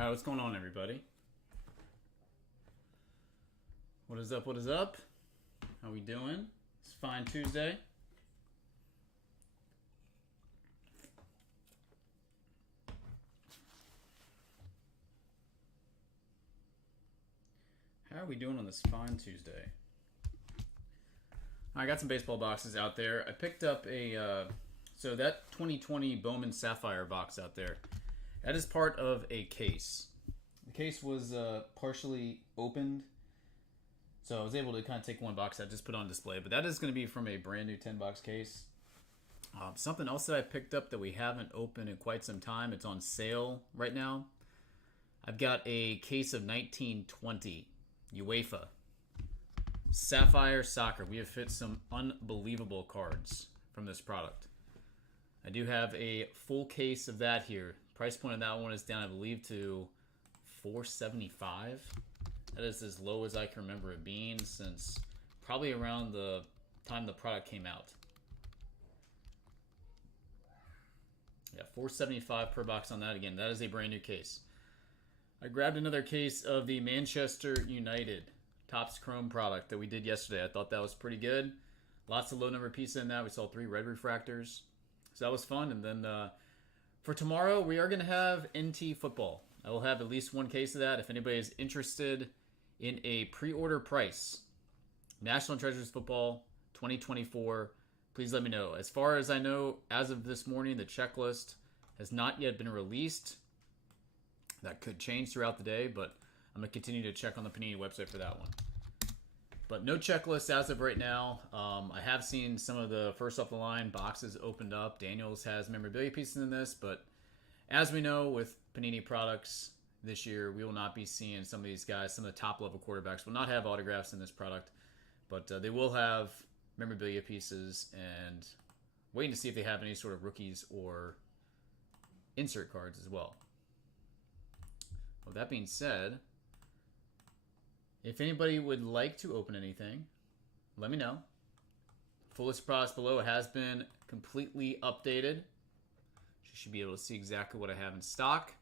All right, what's going on, everybody? What is up? What is up? How we doing? It's fine Tuesday. How are we doing on this fine Tuesday? I got some baseball boxes out there. I picked up a so that 2020 Bowman Sapphire box out there. That is part of a case. The case was partially opened, so I was able to kind of take one box out, just put on display. But that is going to be from a brand new 10-box case. Something else that I picked up that we haven't opened in quite some time. It's on sale right now. I've got a case of 1920 UEFA Sapphire Soccer. We have fit some unbelievable cards from this product. I do have a full case of that here. Price point of that one is down, I believe, to $475. That is as low as I can remember it being since probably around the time the product came out. Yeah, $475 per box on that. Again, that is a brand new case. I grabbed another case of the Manchester United Topps Chrome product that we did yesterday. I thought that was pretty good. Lots of low number pieces in that. We saw 3 red refractors. So that was fun. And then for tomorrow, we are going to have NT football. I will have at least one case of that. If anybody is interested in a pre-order price, National Treasures Football 2024, please let me know. As far as I know, as of this morning, the checklist has not yet been released. That could change throughout the day, but I'm going to continue to check on the Panini website for that one. But no checklist as of right now. I have seen some of the first off the line boxes opened up. Daniels has memorabilia pieces in this, but as we know with Panini products this year, we will not be seeing some of these guys. Some of the top level quarterbacks will not have autographs in this product, but they will have memorabilia pieces, and waiting to see if they have any sort of rookies or insert cards as well. With that being said, if anybody would like to open anything, let me know. Full list of products below has been completely updated. You should be able to see exactly what I have in stock.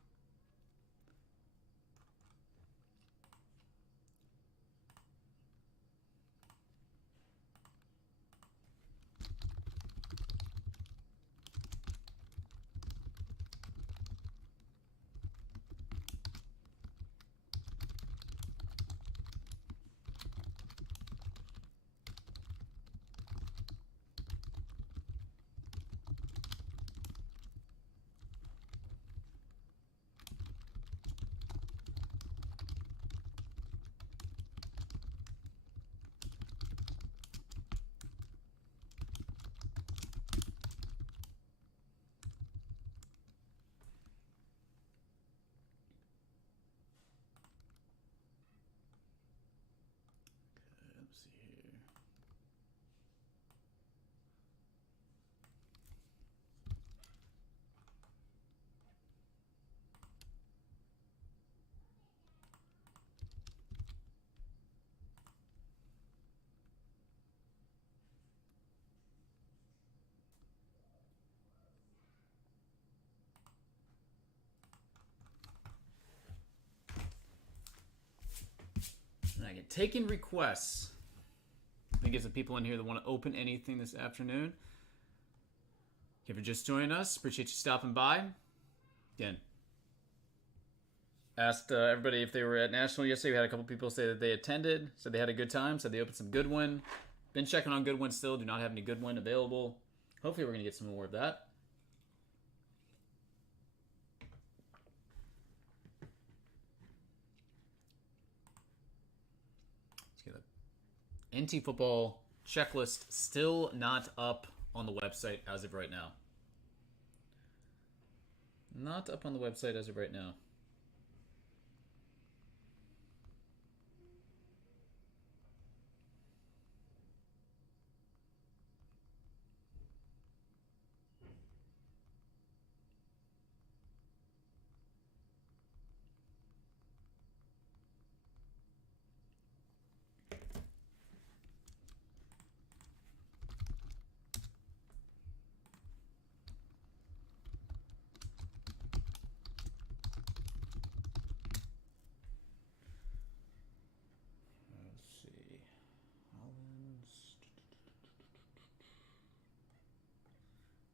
Let's see here. And I get taking requests. I think get some people in here that want to open anything this afternoon. If you're just joining us, appreciate you stopping by. Again, asked everybody if they were at National yesterday. We had a couple people say that they attended, said they had a good time, said they opened some Goodwin. Been checking on Goodwin still. Do not have any Goodwin available. Hopefully we're going to get some more of that. NT football checklist still not up on the website as of right now. Not up on the website as of right now.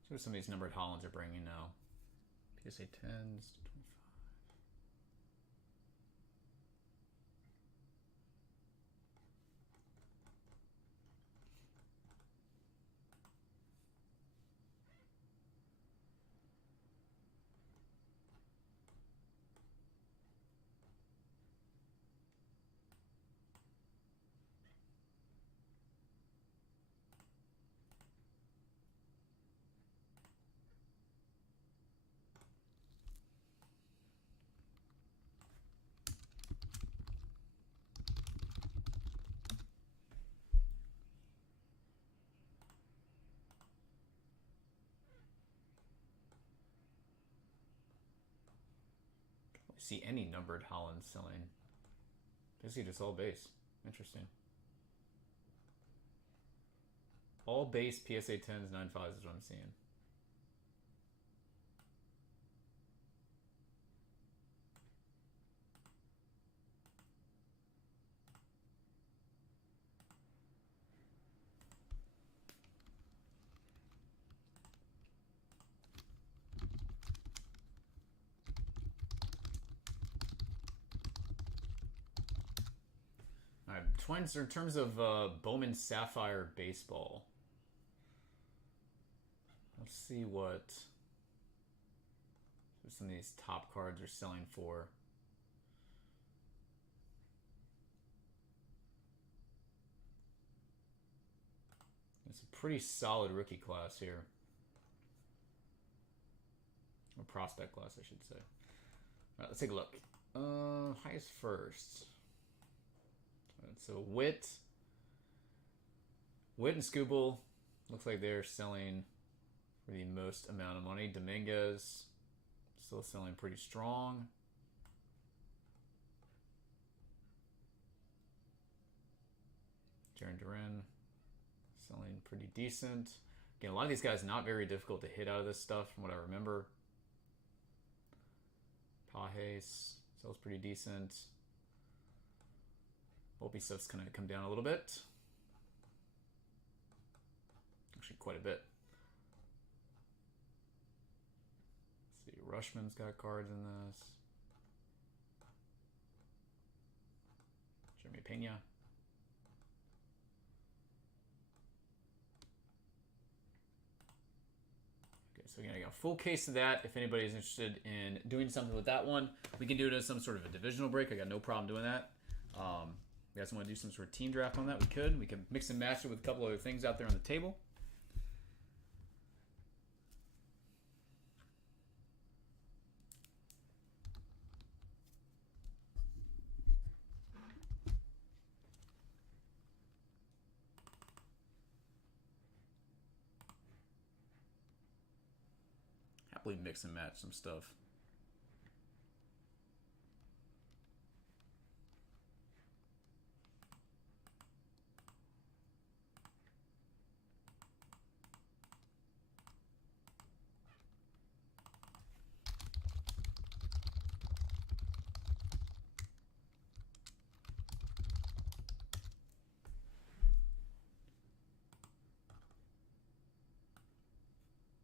See what some of these numbered Hollands are bringing now. PSA 10s. See any numbered Hollands selling. Basically just all base. Interesting. All base PSA 10s, 9.5s is what I'm seeing. Twins, in terms of Bowman Sapphire baseball. Let's see what some of these top cards are selling for. It's a pretty solid rookie class here. Or prospect class, I should say. All right, let's take a look. Highest first. So Witt and Scooble looks like they're selling for the most amount of money. Dominguez still selling pretty strong. Jarren Duran selling pretty decent. Again, a lot of these guys not very difficult to hit out of this stuff from what I remember. Pajes sells pretty decent. Volpe stuff's going to come down a little bit. Actually, quite a bit. Let's see, Rushman's got cards in this. Jeremy Pena. Okay, so again, I got a full case of that. If anybody's interested in doing something with that one, we can do it as some sort of a divisional break. I got no problem doing that. You guys want to do some sort of team draft on that? We could. We could mix and match it with a couple other things out there on the table. Happily mix and match some stuff.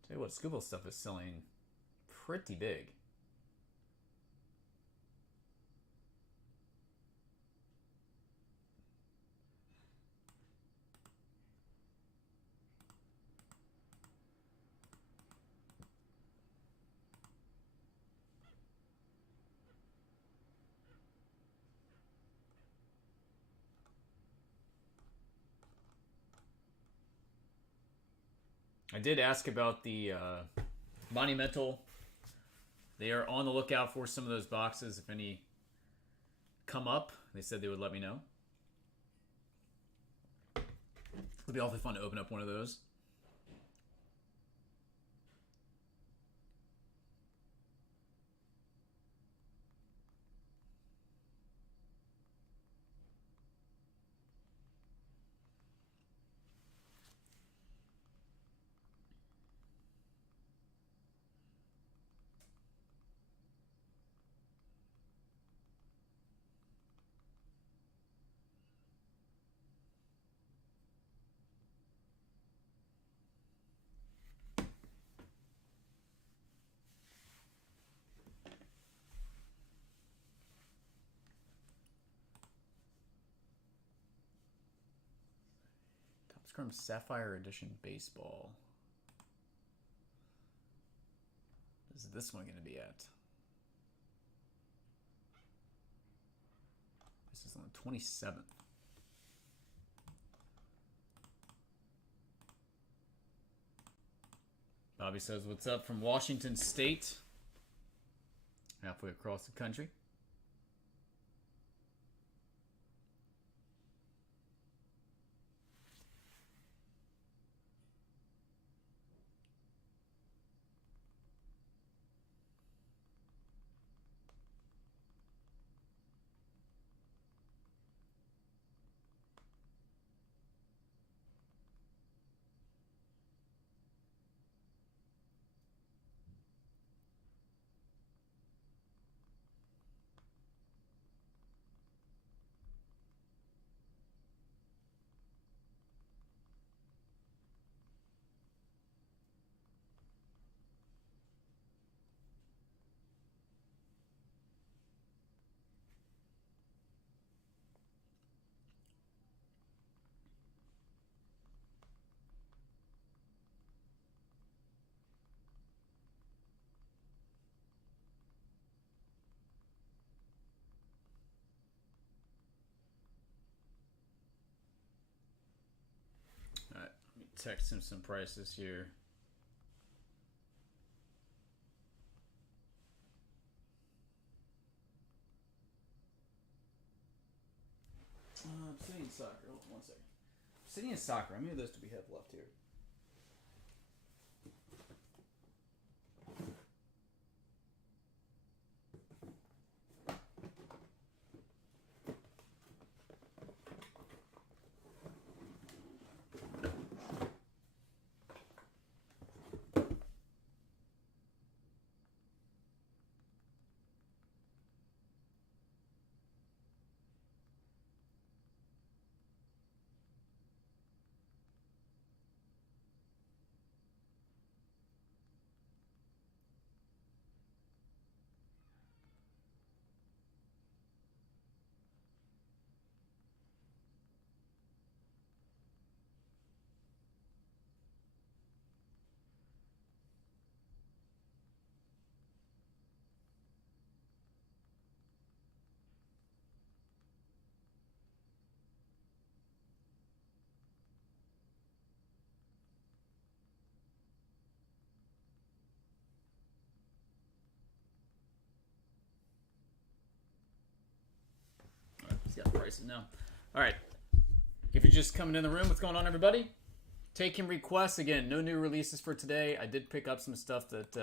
Tell you what, Scooble stuff is selling pretty big. I did ask about the Monumental. They are on the lookout for some of those boxes. If any come up, they said they would let me know. It'll be awfully fun to open up one of those. Chrome Sapphire Edition Baseball. What is this one going to be at? This is on the 27th. Bobby says, what's up from Washington State? Halfway across the country. Text him some prices here. Obsidian Soccer. Hold on 1 second. Obsidian Soccer. How many of those do we have left here? He's got prices now. All right. If you're just coming in the room, what's going on, everybody? Taking requests. Again, no new releases for today. I did pick up some stuff that,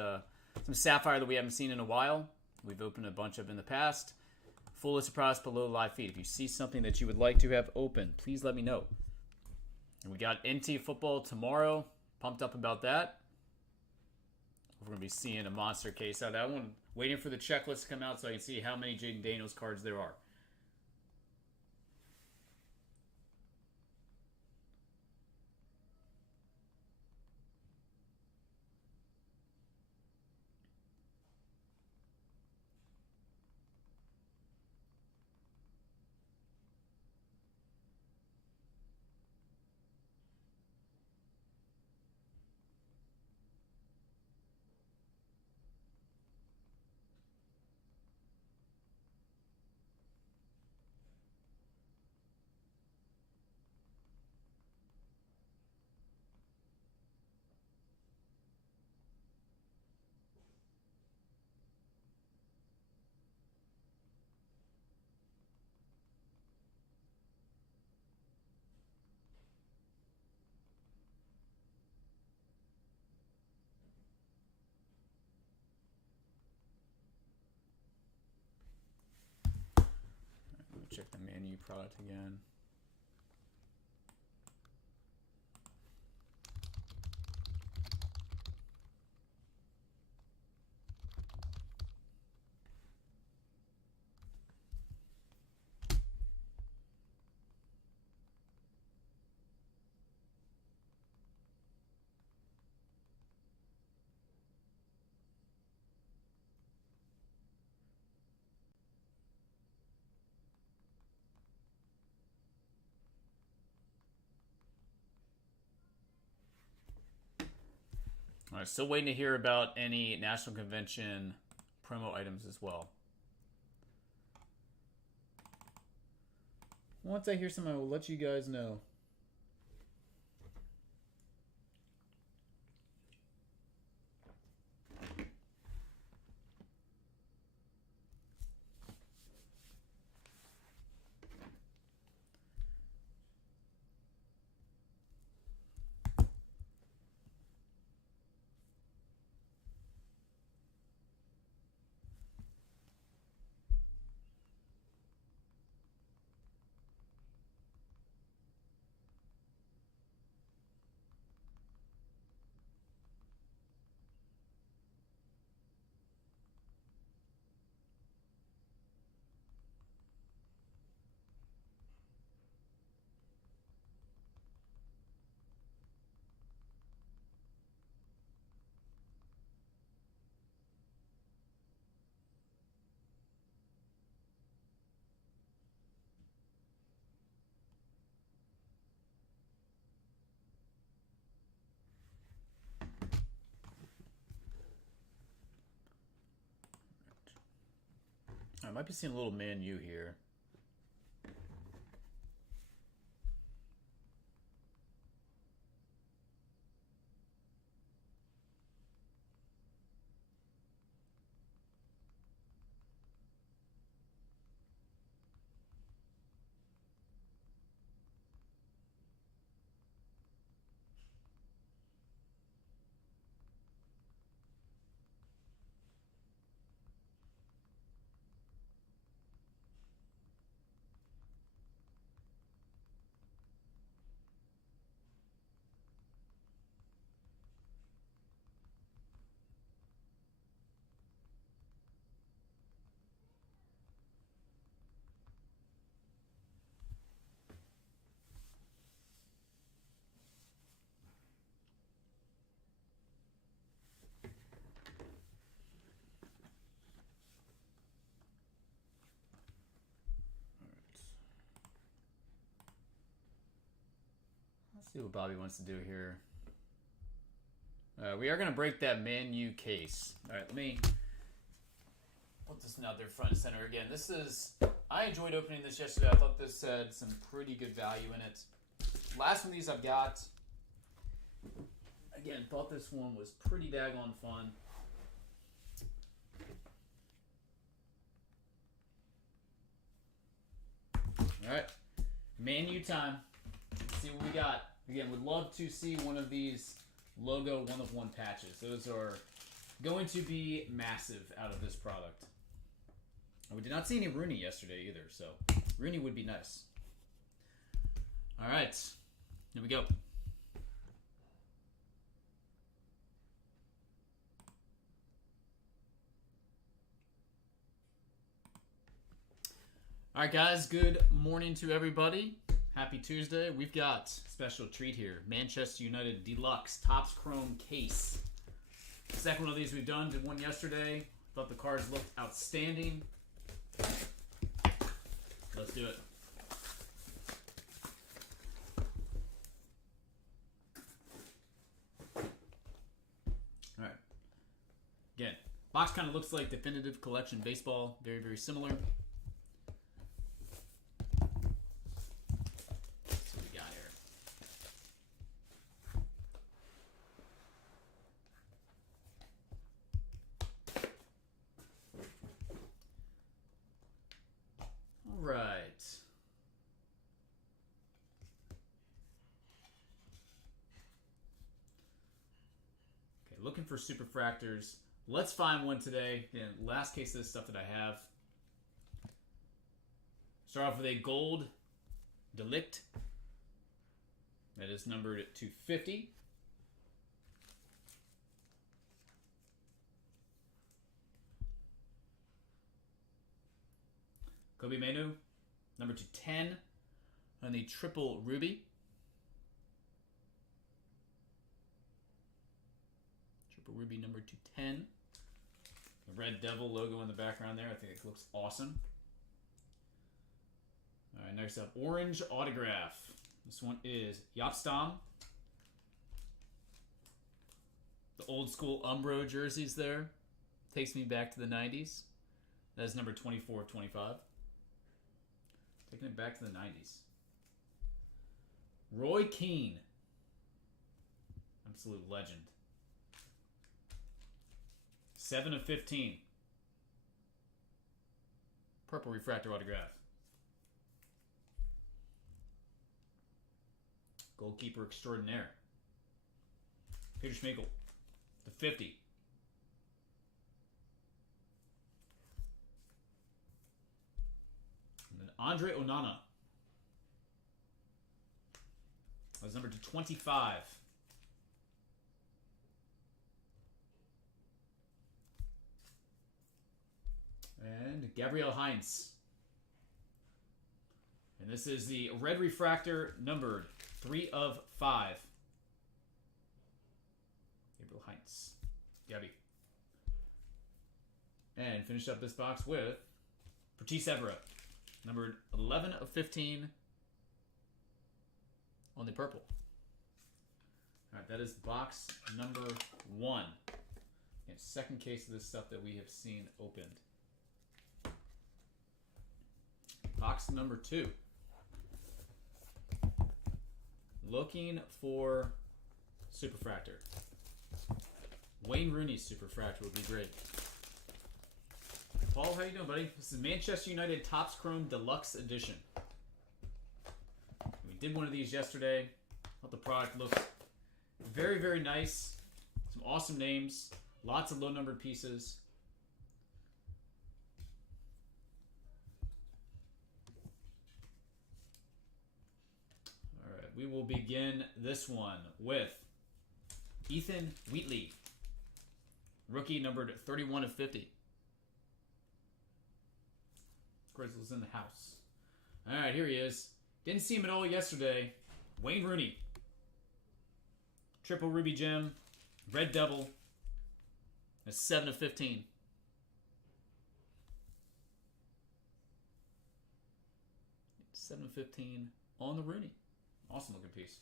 some Sapphire that we haven't seen in a while. We've opened a bunch of in the past. Full list of products below live feed. If you see something that you would like to have open, please let me know. And we got NT football tomorrow. Pumped up about that. We're going to be seeing a monster case out of that one. Waiting for the checklist to come out so I can see how many Jaden Daniels cards there are. Check the menu product again. All right, still waiting to hear about any National Convention promo items as well. Once I hear something, I will let you guys know. I might be seeing a little Man U here. Let's see what Bobby wants to do here. We are going to break that Man U case. All right, let me put this one out there front and center again. This is... I enjoyed opening this yesterday. I thought this had some pretty good value in it. Last one of these I've got. Again, thought this one was pretty daggone fun. All right, Man U time. Let's see what we got. Again, would love to see one of these logo one-of-one patches. Those are going to be massive out of this product. And we did not see any Rooney yesterday either, so Rooney would be nice. All right, here we go. All right, guys, good morning to everybody. Happy Tuesday. We've got a special treat here. Manchester United Deluxe Topps Chrome Case. Second one of these we've done. Did one yesterday. Thought the cards looked outstanding. Let's do it. All right. Again, box kind of looks like Definitive Collection Baseball. Very, very similar. Looking for superfractors. Let's find one today. Again, last case of this stuff that I have. Start off with a gold Delict. That is numbered at 250. Kobe Mainu, number 210 on the triple ruby. Ruby number 210. The Red Devil logo in the background there. I think it looks awesome. All right, next up, Orange Autograph. This one is Yapstam. The old school Umbro jerseys there. Takes me back to the 90s. That is number 24 of 25. Taking it back to the 90s. Roy Keane. Absolute legend. 7 of 15. Purple refractor autograph. Goalkeeper extraordinaire. Peter Schmeichel. The 50. And then Andre Onana. That was numbered to 25. And Gabriel Heinz. And this is the red refractor numbered 3 of 5. Gabriel Heinz. Gabby. And finish up this box with Patrice Evra. Numbered 11 of 15 on the purple. Alright, that is box number 1. And second case of this stuff that we have seen opened. Box number 2. Looking for Superfractor. Wayne Rooney's Superfractor would be great. Paul, how you doing, buddy? This is Manchester United Topps Chrome Deluxe Edition. We did one of these yesterday. Thought the product looked very, very nice. Some awesome names. Lots of low-numbered pieces. All right, we will begin this one with Ethan Wheatley. Rookie numbered 31 of 50. Grizzlies in the house. All right, here he is. Didn't see him at all yesterday. Wayne Rooney. Triple Ruby Gem. Red Devil. A 7 of 15. Seven of 15 on the Rooney. Awesome looking piece.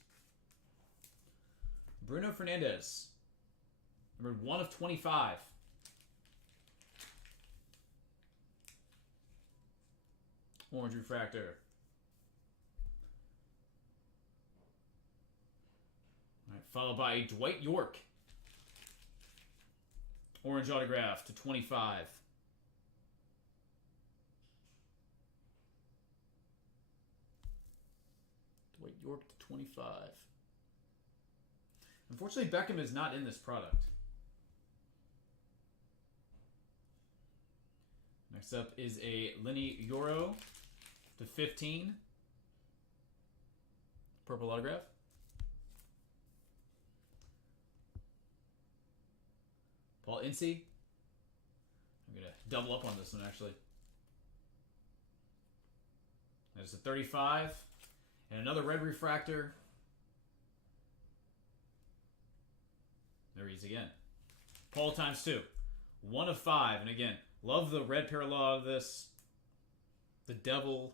Bruno Fernandes. Number 1 of 25. Orange refractor. All right, followed by Dwight York. Orange autograph to 25. Dwight York to 25. Unfortunately, Beckham is not in this product. Next up is a Lenny Yoro to 15. Purple autograph. Paul Ince. I'm going to double up on this one, actually. There's a 35. And another red refractor. There he is again. Paul times 2. 1 of 5. And again, love the red parallel of this. The devil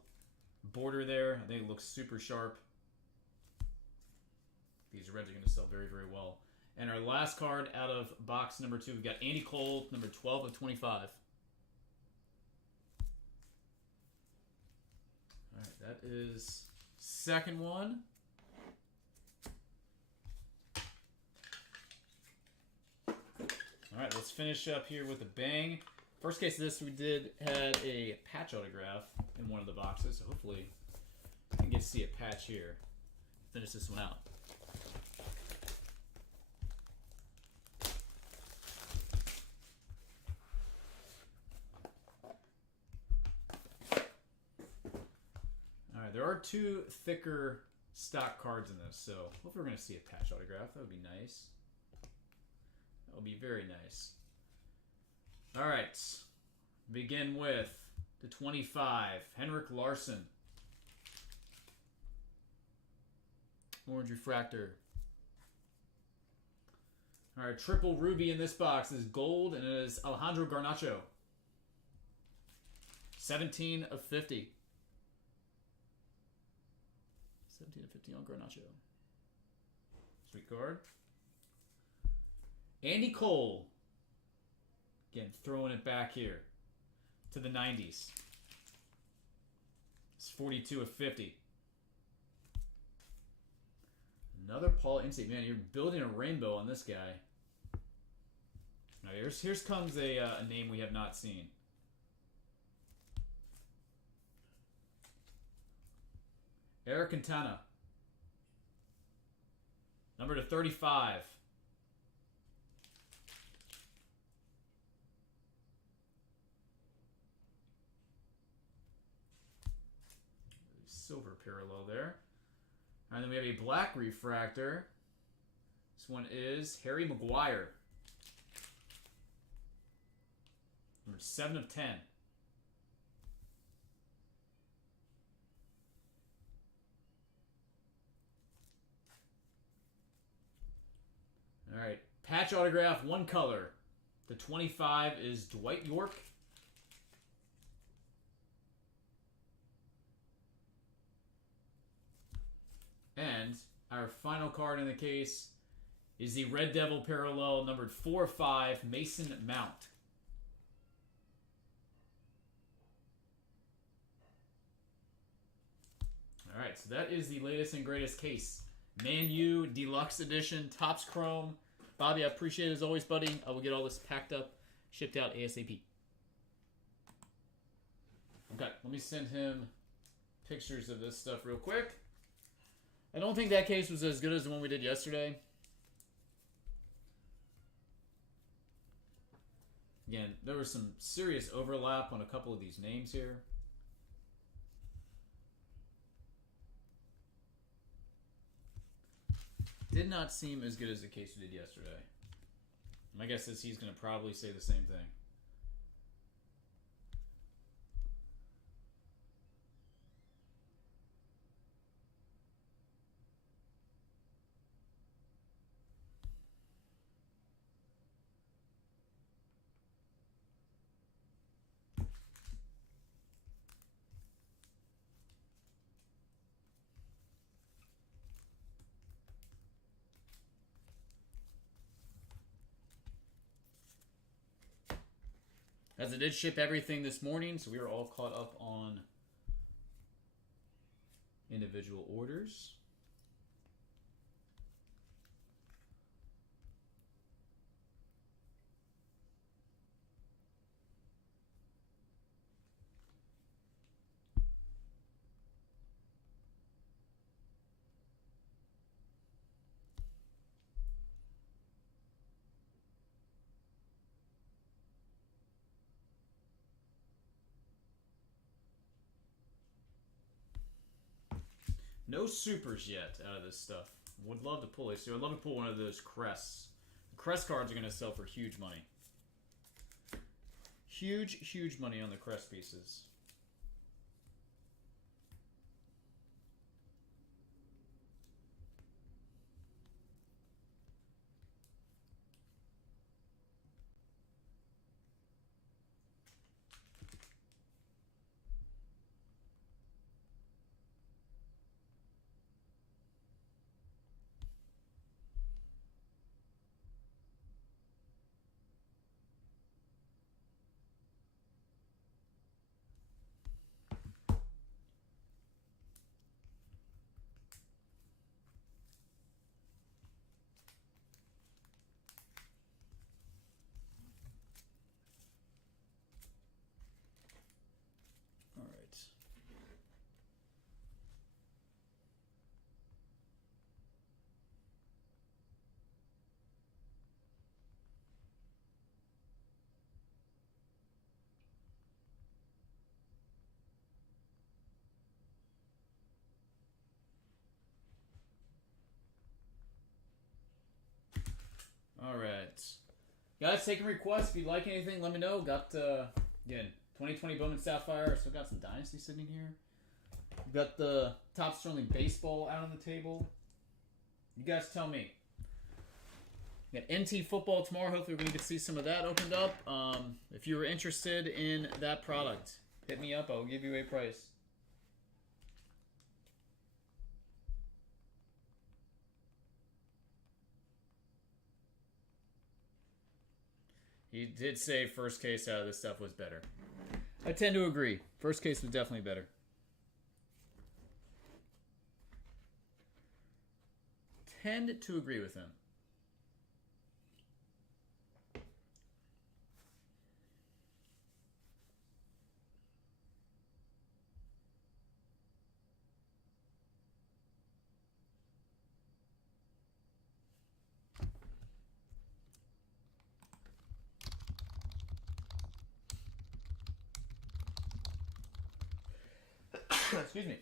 border there. I think it looks super sharp. These reds are going to sell very, very well. And our last card out of box number 2, we've got Andy Cole, number 12 of 25. All right, that is second one. All right, let's finish up here with a bang. First case of this, we had a patch autograph in one of the boxes, so hopefully you can get to see a patch here. Finish this one out. All right, there are 2 thicker stock cards in this, so hopefully we're going to see a patch autograph. That would be nice. That would be very nice. All right, begin with the 25, Henrik Larsson. Orange refractor. All right, triple ruby in this box is gold, and it is Alejandro Garnacho. 17 of 50. 17 of 50 on Garnacho. Sweet card. Andy Cole. Again, throwing it back here to the 90s. It's 42 of 50. Another Paul Ince. Man, you're building a rainbow on this guy. Now here's comes a name we have not seen. Eric Quintana. Number to 35. Silver parallel there. And then we have a black refractor. This one is Harry Maguire. Number 7 of 10. All right. Patch autograph, one color. The 25 is Dwight York. And our final card in the case is the Red Devil parallel, numbered 4/5, Mason Mount. All right, so that is the latest and greatest case. Man U Deluxe Edition, Topps Chrome. Bobby, I appreciate it as always, buddy. I will get all this packed up, shipped out ASAP. Okay, let me send him pictures of this stuff real quick. I don't think that case was as good as the one we did yesterday. Again, there was some serious overlap on a couple of these names here. Did not seem as good as the case we did yesterday. My guess is he's going to probably say the same thing. As I did ship everything this morning, so we are all caught up on individual orders. No supers yet out of this stuff. Would love to pull it. So I'd love to pull one of those crests. The crest cards are going to sell for huge money. Huge, huge money on the crest pieces. All right. Guys, taking requests. If you like anything, let me know. Got, again, 2020 Bowman Sapphire. Still got some Dynasty sitting here. Got the Top Sterling Baseball out on the table. You guys tell me. Got NT Football tomorrow. Hopefully we're going to see some of that opened up. If you were interested in that product, hit me up. I'll give you a price. He did say first case out of this stuff was better. I tend to agree. First case was definitely better. Tend to agree with him. Excuse me.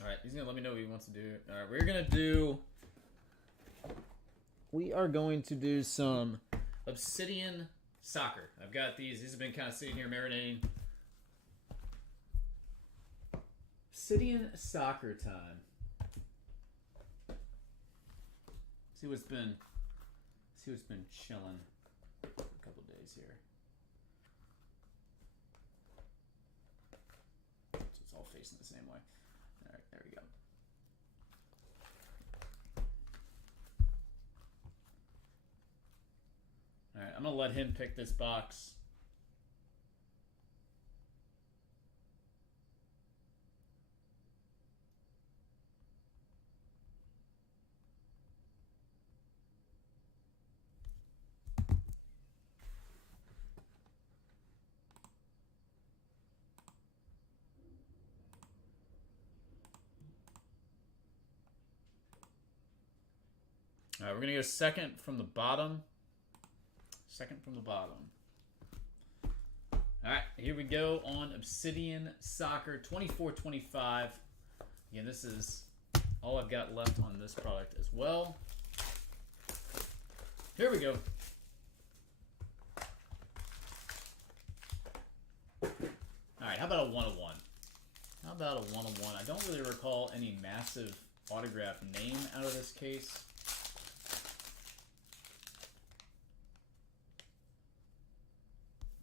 All right, he's gonna let me know what he wants to do. All right, we are going to do some Obsidian Soccer. I've got these. These have been kind of sitting here marinating. Obsidian Soccer time. See what's been chilling for a couple days here. So it's all facing the same way. All right, there we go. All right, I'm gonna let him pick this box. All right, we're going to go second from the bottom. Second from the bottom. All right, here we go on Obsidian Soccer 24-25. Again, this is all I've got left on this product as well. Here we go. All right, how about a 1-of-1? How about a 1-of-1? I don't really recall any massive autograph name out of this case.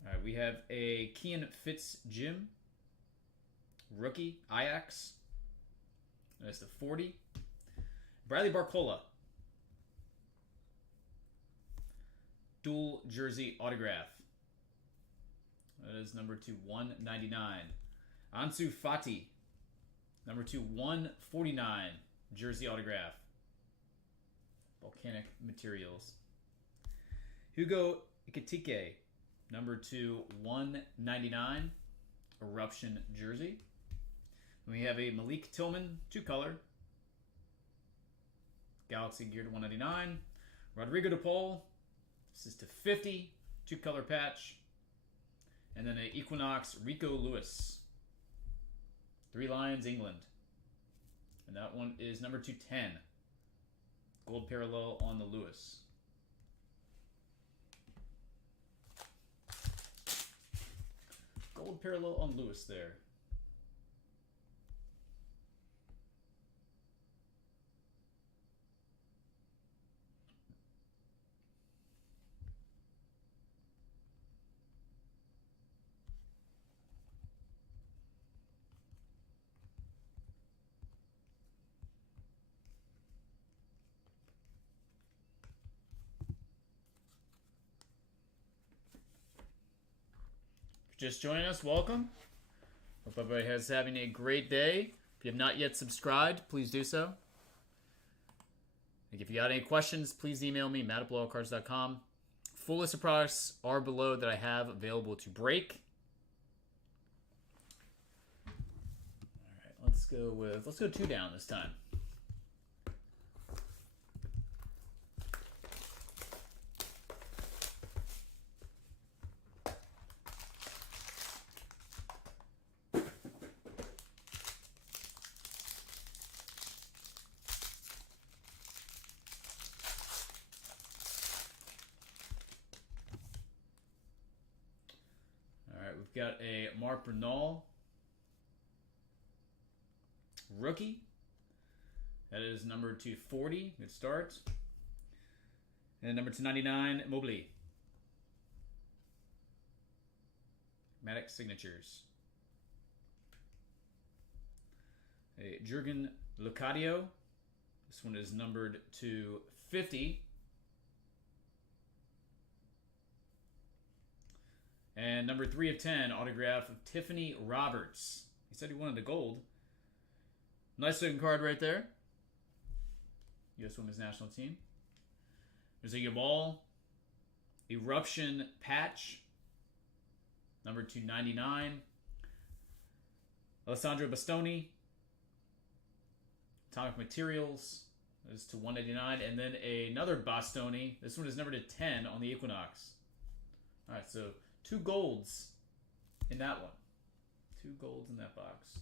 All right, we have a Kian Fitzjim, rookie, Ajax. That's the 40. Bradley Barcola, dual jersey autograph. That is number 2/199. Ansu Fati, number 2/149, jersey autograph. Volcanic Materials. Hugo Ikitike, number 2/199, Eruption jersey. We have a Malik Tillman, 2-color, Galaxy geared 199. Rodrigo De Paul, this is to 50, 2-color patch. And then an Equinox Rico Lewis. 3 Lions, England. And that one is number 210. Gold parallel on the Lewis. Gold parallel on Lewis there. Just joining us, welcome. Hope everybody is having a great day. If you have not yet subscribed, please do so. If you got any questions, please email me, matt@blowoutcards.com. Full list of products are below that I have available to break. All right, let's go 2 down this time. We've got a Mark Bernal rookie. That is number 240. Good start. And number 299, Mobley. Matic signatures. A Jurgen Lucadio. This one is numbered to 50. And number 3/10, autograph of Tiffany Roberts. He said he wanted the gold. Nice looking card right there. U.S. Women's National Team. There's a Yabal Eruption patch. Number 299. Alessandro Bastoni. Atomic Materials. That is to 189. And then another Bastoni. This one is numbered to 10 on the Equinox. All right, so 2 golds in that one. 2 golds in that box.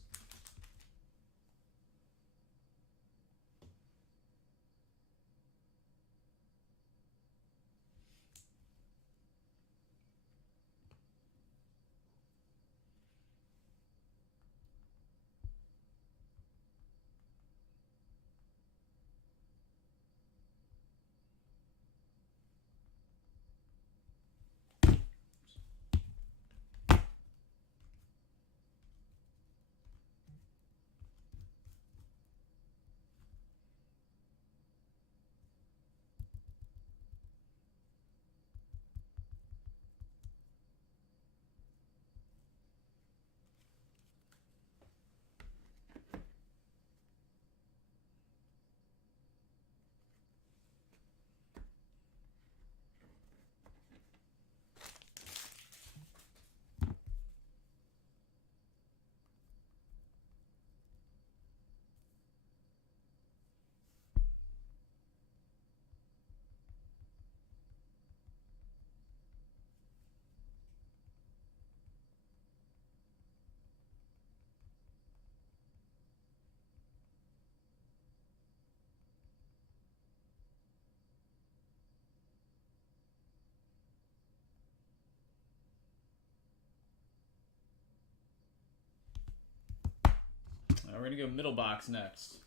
We're going to go middle box next.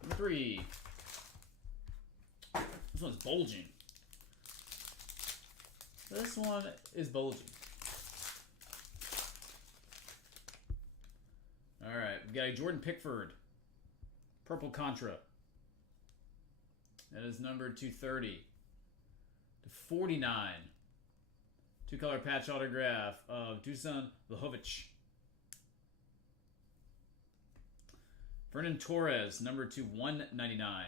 Number 3. This one's bulging. This one is bulging. Alright, we've got a Jordan Pickford. Purple Contra. That is number 230 to 49. 2-color patch autograph of Dusan Vlahovic. Fernan Torres, number 199.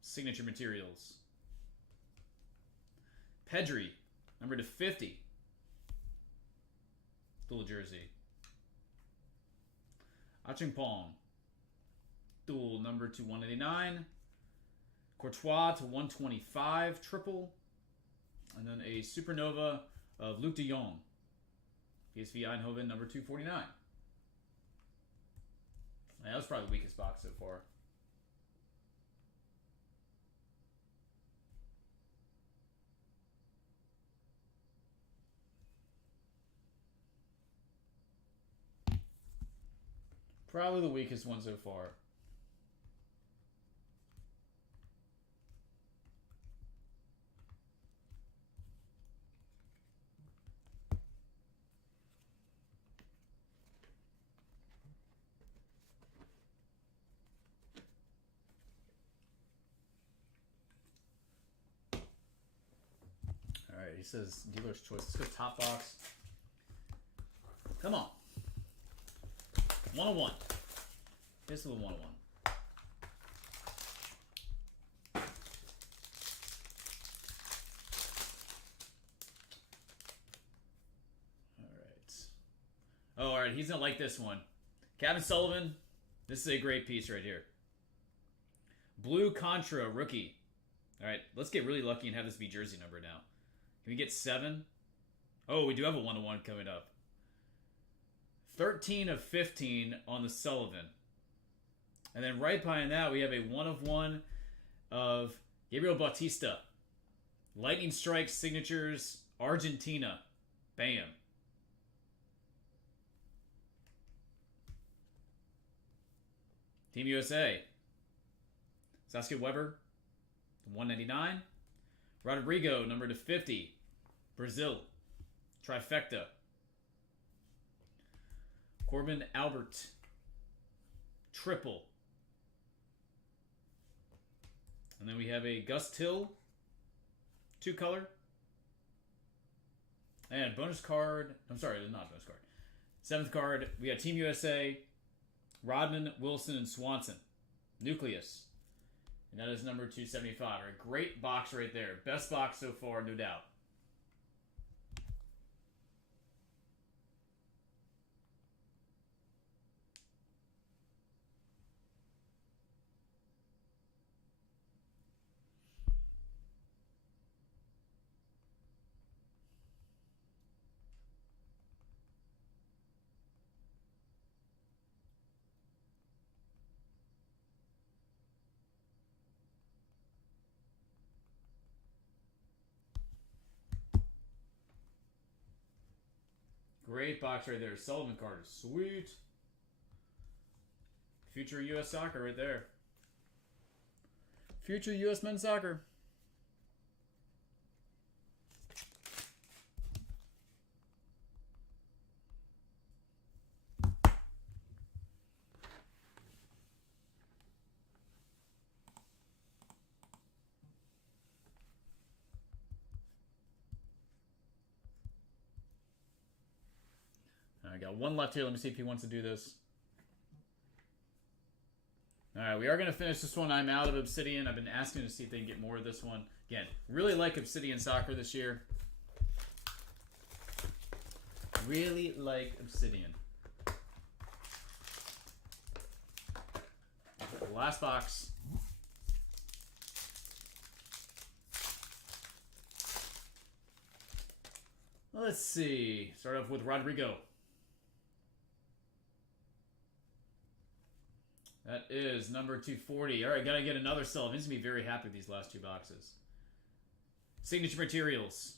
Signature materials. Pedri, number 50. Dual jersey. Achimpong. Duel number to 189. Courtois to 125 triple. And then a Supernova of Luc de Jong. PSV Eindhoven number 249. That was probably the weakest box so far. Probably the weakest one so far. Alright, he says dealer's choice. Let's go top box. Come on. 101. Here's the 101. Oh, alright, he's gonna like this one. Kevin Sullivan. This is a great piece right here. Blue Contra, rookie. Alright, let's get really lucky and have this be jersey number now. Can we get 7? Oh, we do have a 1-1 coming up. 13 of 15 on the Sullivan. And then right behind that, we have a 1-of-1 of Gabriel Bautista. Lightning Strike Signatures, Argentina. Bam. Team USA. Saskia Weber, 199. Rodrigo, number to 50. Brazil. Trifecta. Corbin Albert. Triple. And then we have a Gus Till. 2-color. And bonus card. I'm sorry, not bonus card. 7th card. We got Team USA. Rodman, Wilson, and Swanson. Nucleus. And that is number 275. All right, great box right there. Best box so far, no doubt. Great box right there. Sullivan card. Sweet. Future U.S. soccer right there. Future U.S. men's soccer. I got one left here. Let me see if he wants to do this. Alright, we are going to finish this one. I'm out of Obsidian. I've been asking to see if they can get more of this one. Again, really like Obsidian Soccer this year. Really like Obsidian. Last box. Let's see. Start off with Rodrigo. That is number 240. All right, gotta get another Sullivan. He's gonna be very happy with these last two boxes. Signature Materials.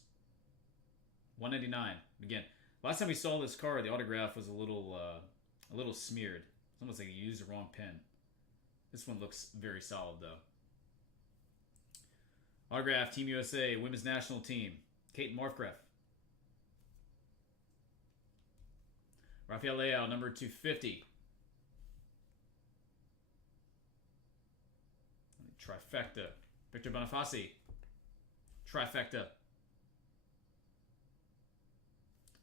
199. Again, last time we saw this card, the autograph was a little smeared. It's almost like you used the wrong pen. This one looks very solid, though. Autograph, Team USA, Women's National Team. Kate Marfgraf. Rafael Leao, number 250. Trifecta. Victor Bonifaci. Trifecta.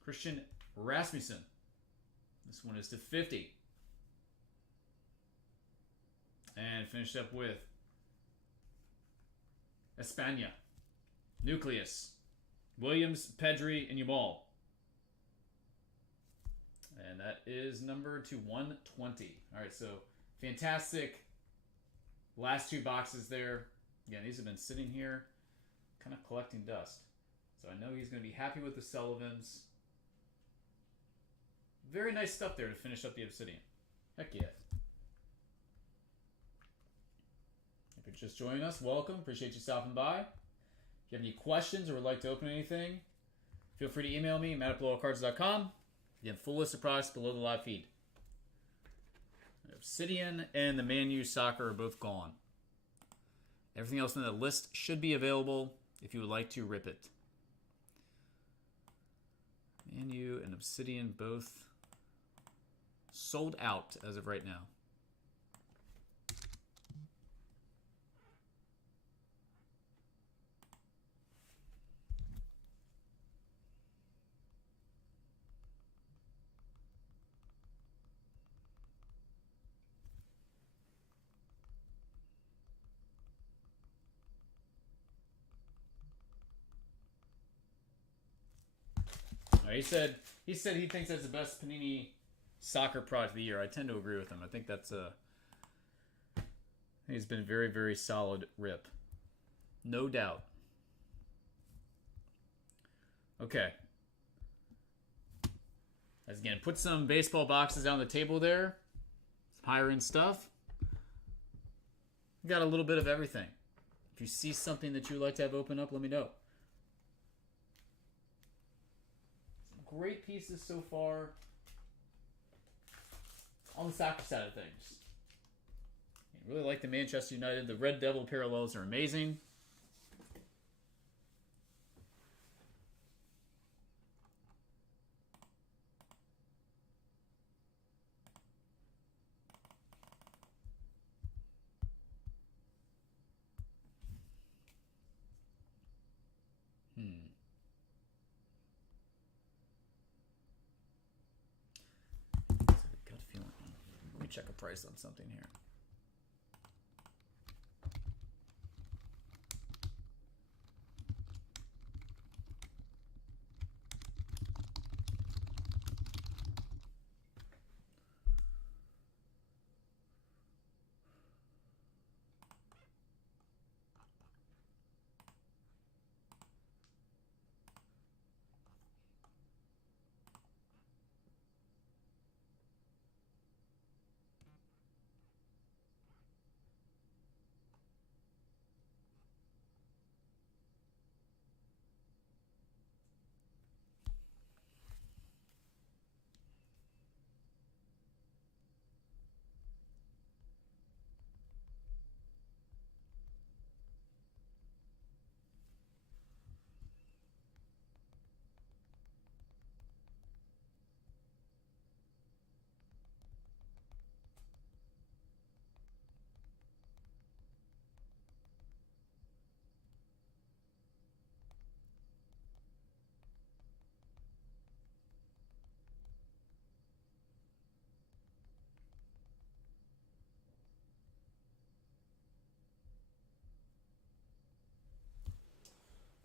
Christian Rasmussen. This one is to 50. And finished up with Espana. Nucleus. Williams, Pedri, and Yamal. And that is number to 120. All right, so fantastic Last two boxes there. Again, these have been sitting here kind of collecting dust. So I know he's going to be happy with the Sullivans. Very nice stuff there to finish up the Obsidian. Heck yeah. If you're just joining us, welcome. Appreciate you stopping by. If you have any questions or would like to open anything, feel free to email me, matt@blowoutcards.com. Again, full list of products below the live feed. Obsidian and the Man U Soccer are both gone. Everything else on the list should be available if you would like to rip it. Man U and Obsidian both sold out as of right now. He said he thinks that's the best Panini soccer product of the year. I tend to agree with him. I think that's he's been a very, very solid rip. No doubt. Okay. As again, put some baseball boxes on the table there. Some higher end stuff. We got a little bit of everything. If you see something that you'd like to have open up, let me know. Great pieces so far on the soccer side of things. I really like the Manchester United. The Red Devil parallels are amazing. Check a price on something here.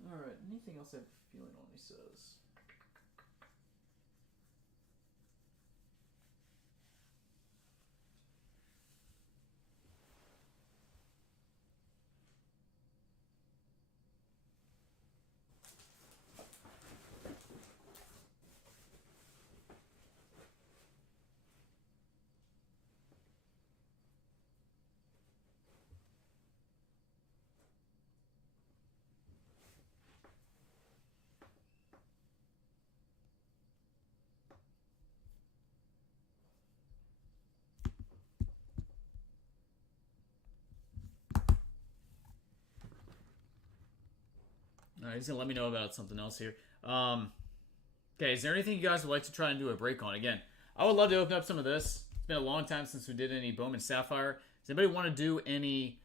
All right. Anything else I have a feeling on he says? All right, he's gonna let me know about something else here. Okay, is there anything you guys would like to try and do a break on? Again, I would love to open up some of this. It's been a long time since we did any Bowman Sapphire. Does anybody want to do any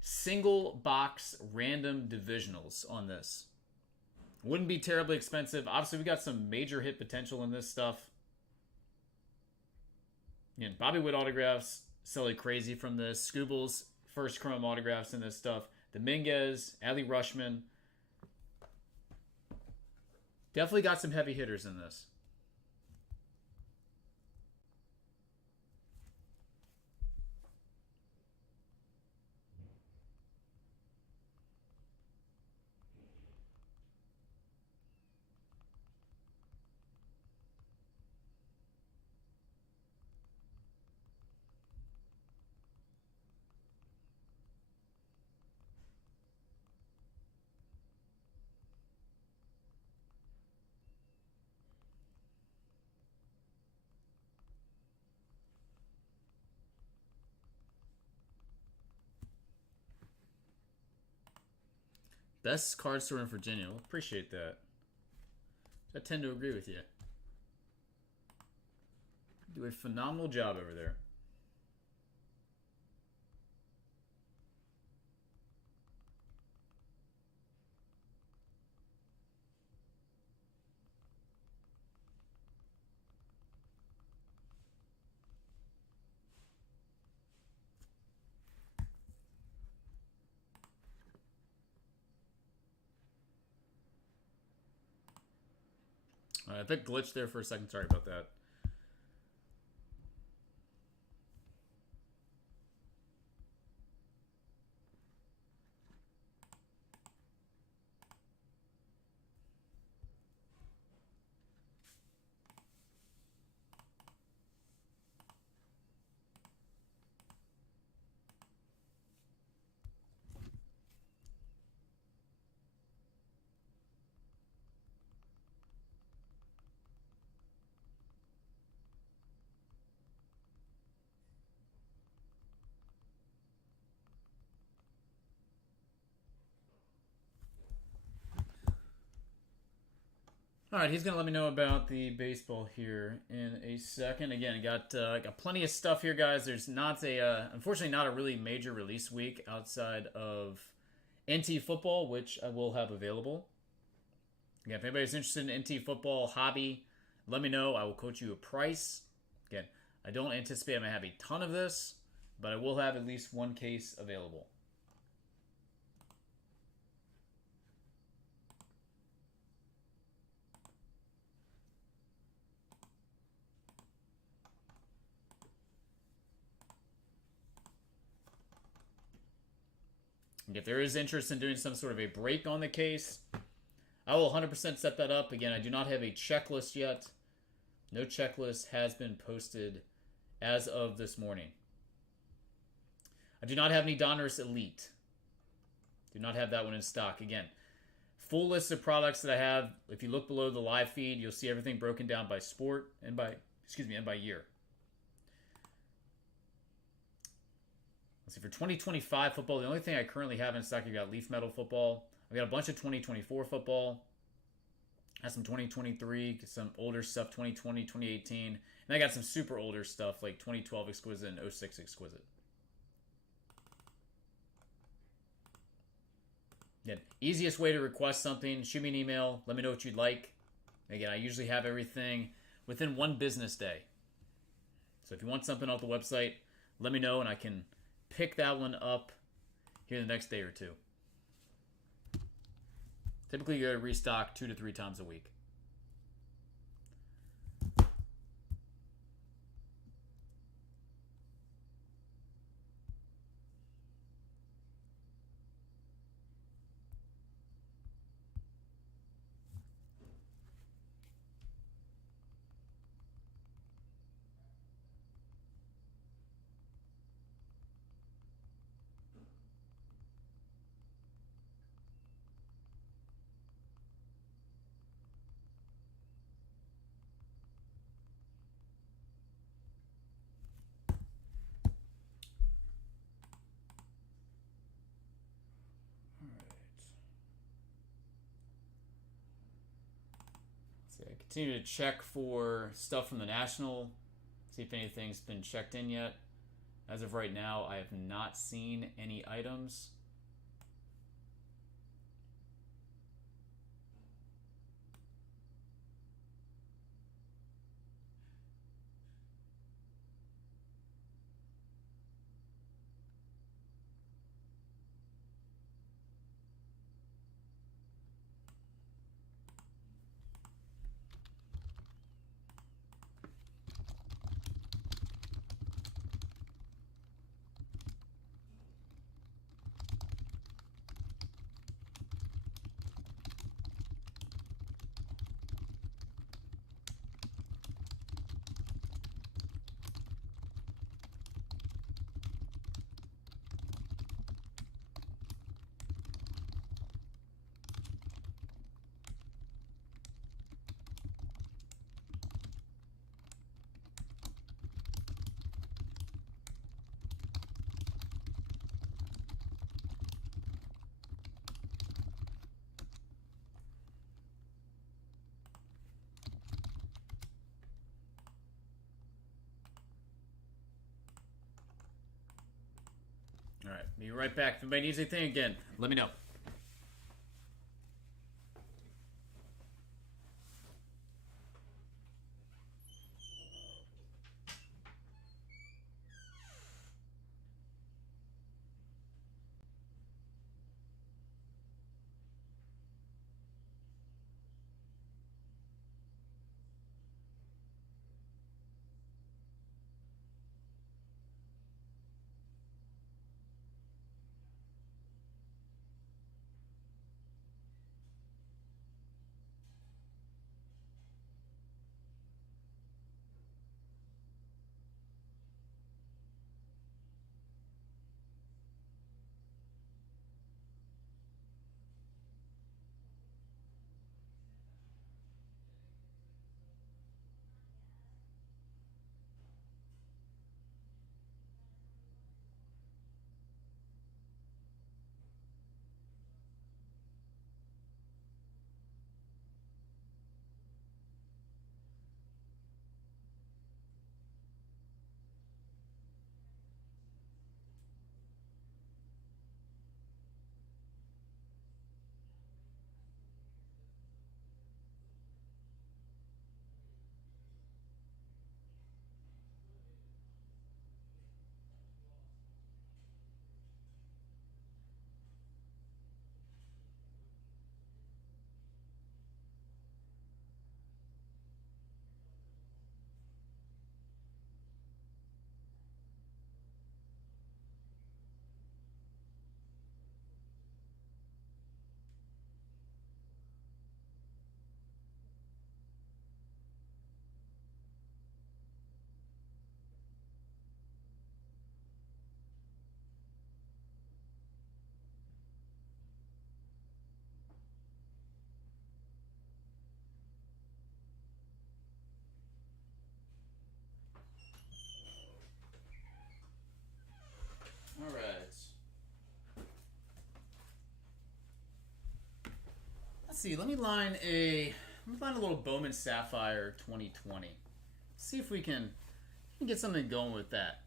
single box random divisionals on this? Wouldn't be terribly expensive. Obviously, we got some major hit potential in this stuff. Again, Bobby Witt autographs sell like crazy from this. Scooble's first chrome autographs in this stuff. Dominguez, Ali Rushman. Definitely got some heavy hitters in this. Best card store in Virginia. Well, appreciate that. I tend to agree with you. Do a phenomenal job over there. I think glitched there for a second. Sorry about that. All right, he's gonna let me know about the baseball here in a second. Again, got plenty of stuff here, guys. There's not a unfortunately not a really major release week outside of NT football, which I will have available. Again, if anybody's interested in NT football hobby, let me know. I will quote you a price. Again, I don't anticipate I'm gonna have a ton of this, but I will have at least one case available. If there is interest in doing some sort of a break on the case, I will 100% set that up. Again, I do not have a checklist yet. No checklist has been posted as of this morning. I do not have any Donruss Elite. Do not have that one in stock. Again, full list of products that I have. If you look below the live feed, you'll see everything broken down by sport and by year. Let's see, for 2025 football, the only thing I currently have in stock, you got Leaf Metal football. I've got a bunch of 2024 football. I have some 2023, some older stuff, 2020, 2018. And I got some super older stuff like 2012 Exquisite and 06 Exquisite. Again, easiest way to request something, shoot me an email, let me know what you'd like. Again, I usually have everything within one business day. So if you want something off the website, let me know and I can pick that one up here the next day or two. Typically, you go to restock 2 to 3 times a week. I continue to check for stuff from the National, see if anything's been checked in yet. As of right now, I have not seen any items. Be right back. If anybody needs anything again, let me know. All right. Let's see. Let me line a little Bowman Sapphire 2020. See if we can get something going with that.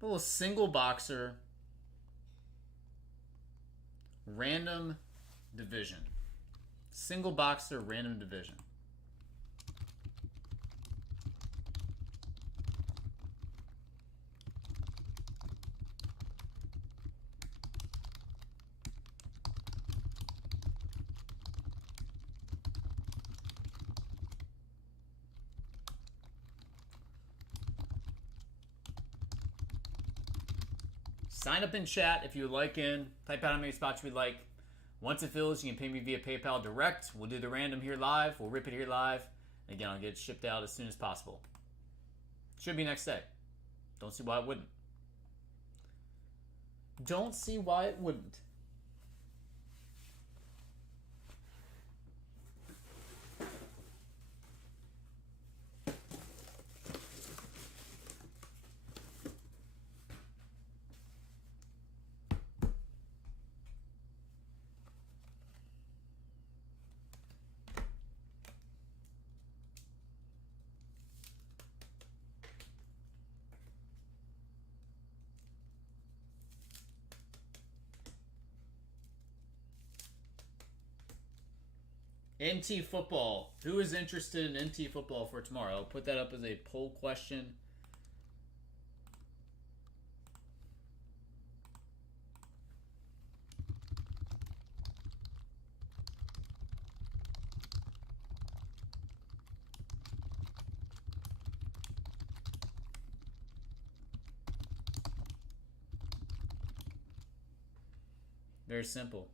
A little single boxer, random division. Single boxer, random division. Sign up in chat if you would like in. Type out how many spots you would like. Once it fills, you can pay me via PayPal direct. We'll do the random here live. We'll rip it here live. And again, I'll get it shipped out as soon as possible. Should be next day. Don't see why it wouldn't. Don't see why it wouldn't. NT football. Who is interested in NT football for tomorrow? I'll put that up as a poll question. Very simple.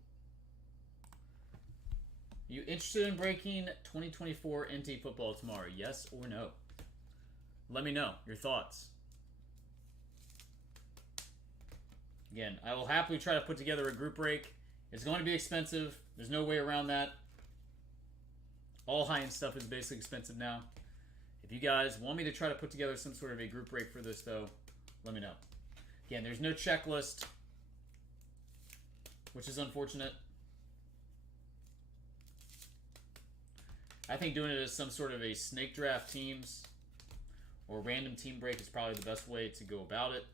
You interested in breaking 2024 NT football tomorrow? Yes or no? Let me know your thoughts. Again, I will happily try to put together a group break. It's going to be expensive. There's no way around that. All high-end stuff is basically expensive now. If you guys want me to try to put together some sort of a group break for this, though, let me know. Again, there's no checklist, which is unfortunate. I think doing it as some sort of a snake draft teams or random team break is probably the best way to go about it.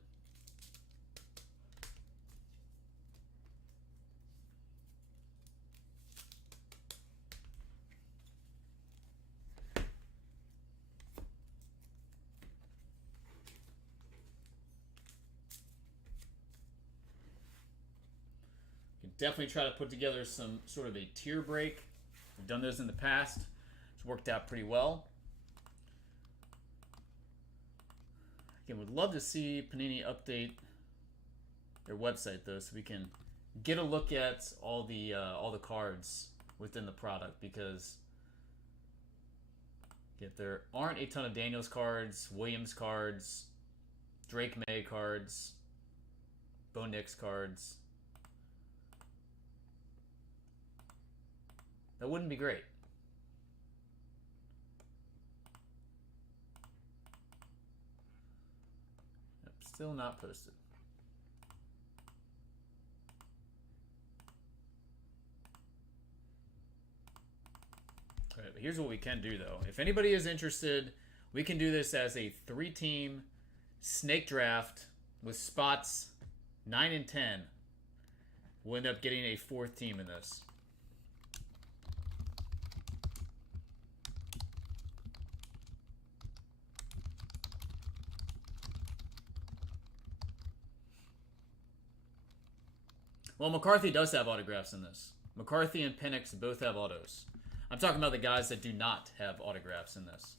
Definitely try to put together some sort of a tier break. We've done those in the past. It's worked out pretty well. Again, would love to see Panini update their website though, so we can get a look at all the cards within the product, because if there aren't a ton of Daniels cards, Williams cards, Drake May cards, Bo Nix cards, that wouldn't be great. Yep, still not posted. All right, but here's what we can do though. If anybody is interested, we can do this as a 3-team snake draft with spots 9 and 10. We'll end up getting a 4th team in this. Well, McCarthy does have autographs in this. McCarthy and Penix both have autos. I'm talking about the guys that do not have autographs in this.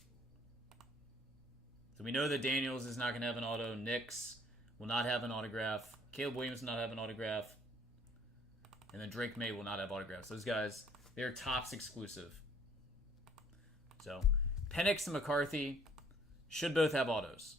So we know that Daniels is not going to have an auto. Nix will not have an autograph. Caleb Williams will not have an autograph. And then Drake May will not have autographs. Those guys, they're Topps exclusive. So Penix and McCarthy should both have autos.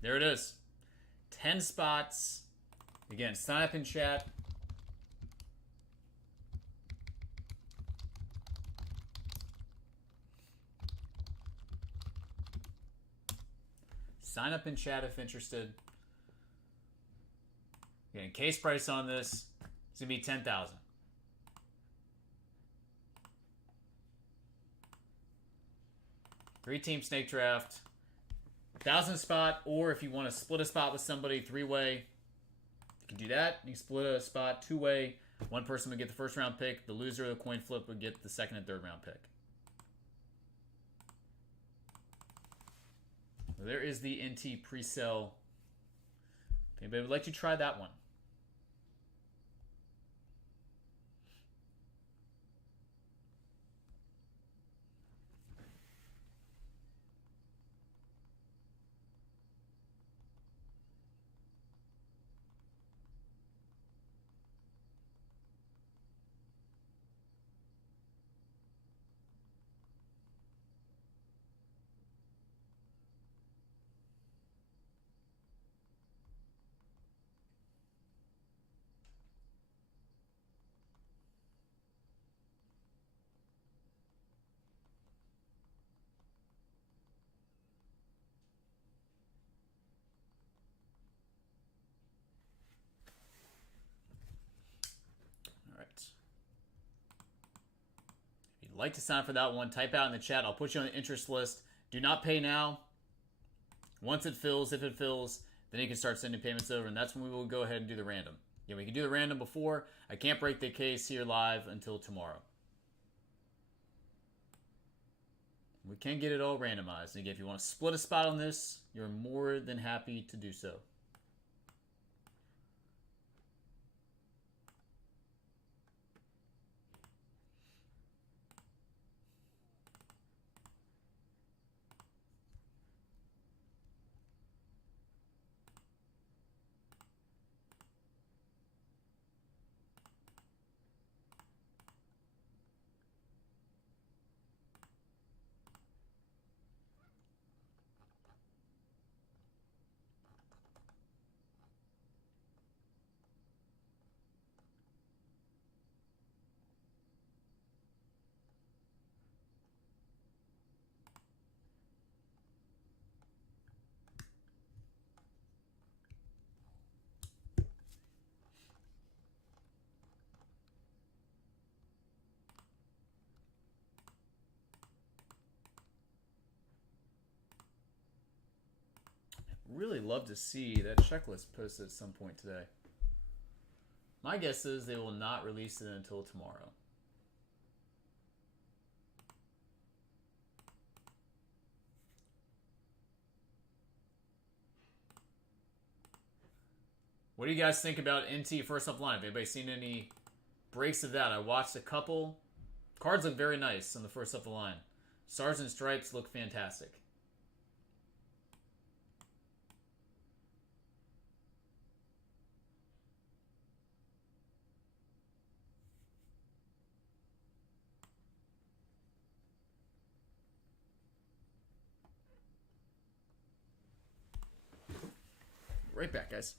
There it is. 10 spots. Again, sign up in chat. Sign up in chat if interested. Again, case price on this is going to be $10,000. Three-team snake draft. 1,000 spot, or if you want to split a spot with somebody 3-way, you can do that. You can split a spot 2-way. One person would get the 1st round pick. The loser of the coin flip would get the 2nd and 3rd round pick. There is the NT pre-sale. If anybody would like to try that one. If you'd like to sign up for that one, type out in the chat. I'll put you on the interest list. Do not pay now. Once it fills, if it fills, then you can start sending payments over, and that's when we will go ahead and do the random. Yeah, we can do the random before. I can't break the case here live until tomorrow. We can get it all randomized. And again, if you want to split a spot on this, you're more than happy to do so. really love to see that checklist posted at some point today. My guess is they will not release it until tomorrow. What do you guys think about NT first up line? Have anybody seen any breaks of that? I watched a couple. Cards look very nice on the first up the line. Stars and Stripes look fantastic. Right back, guys.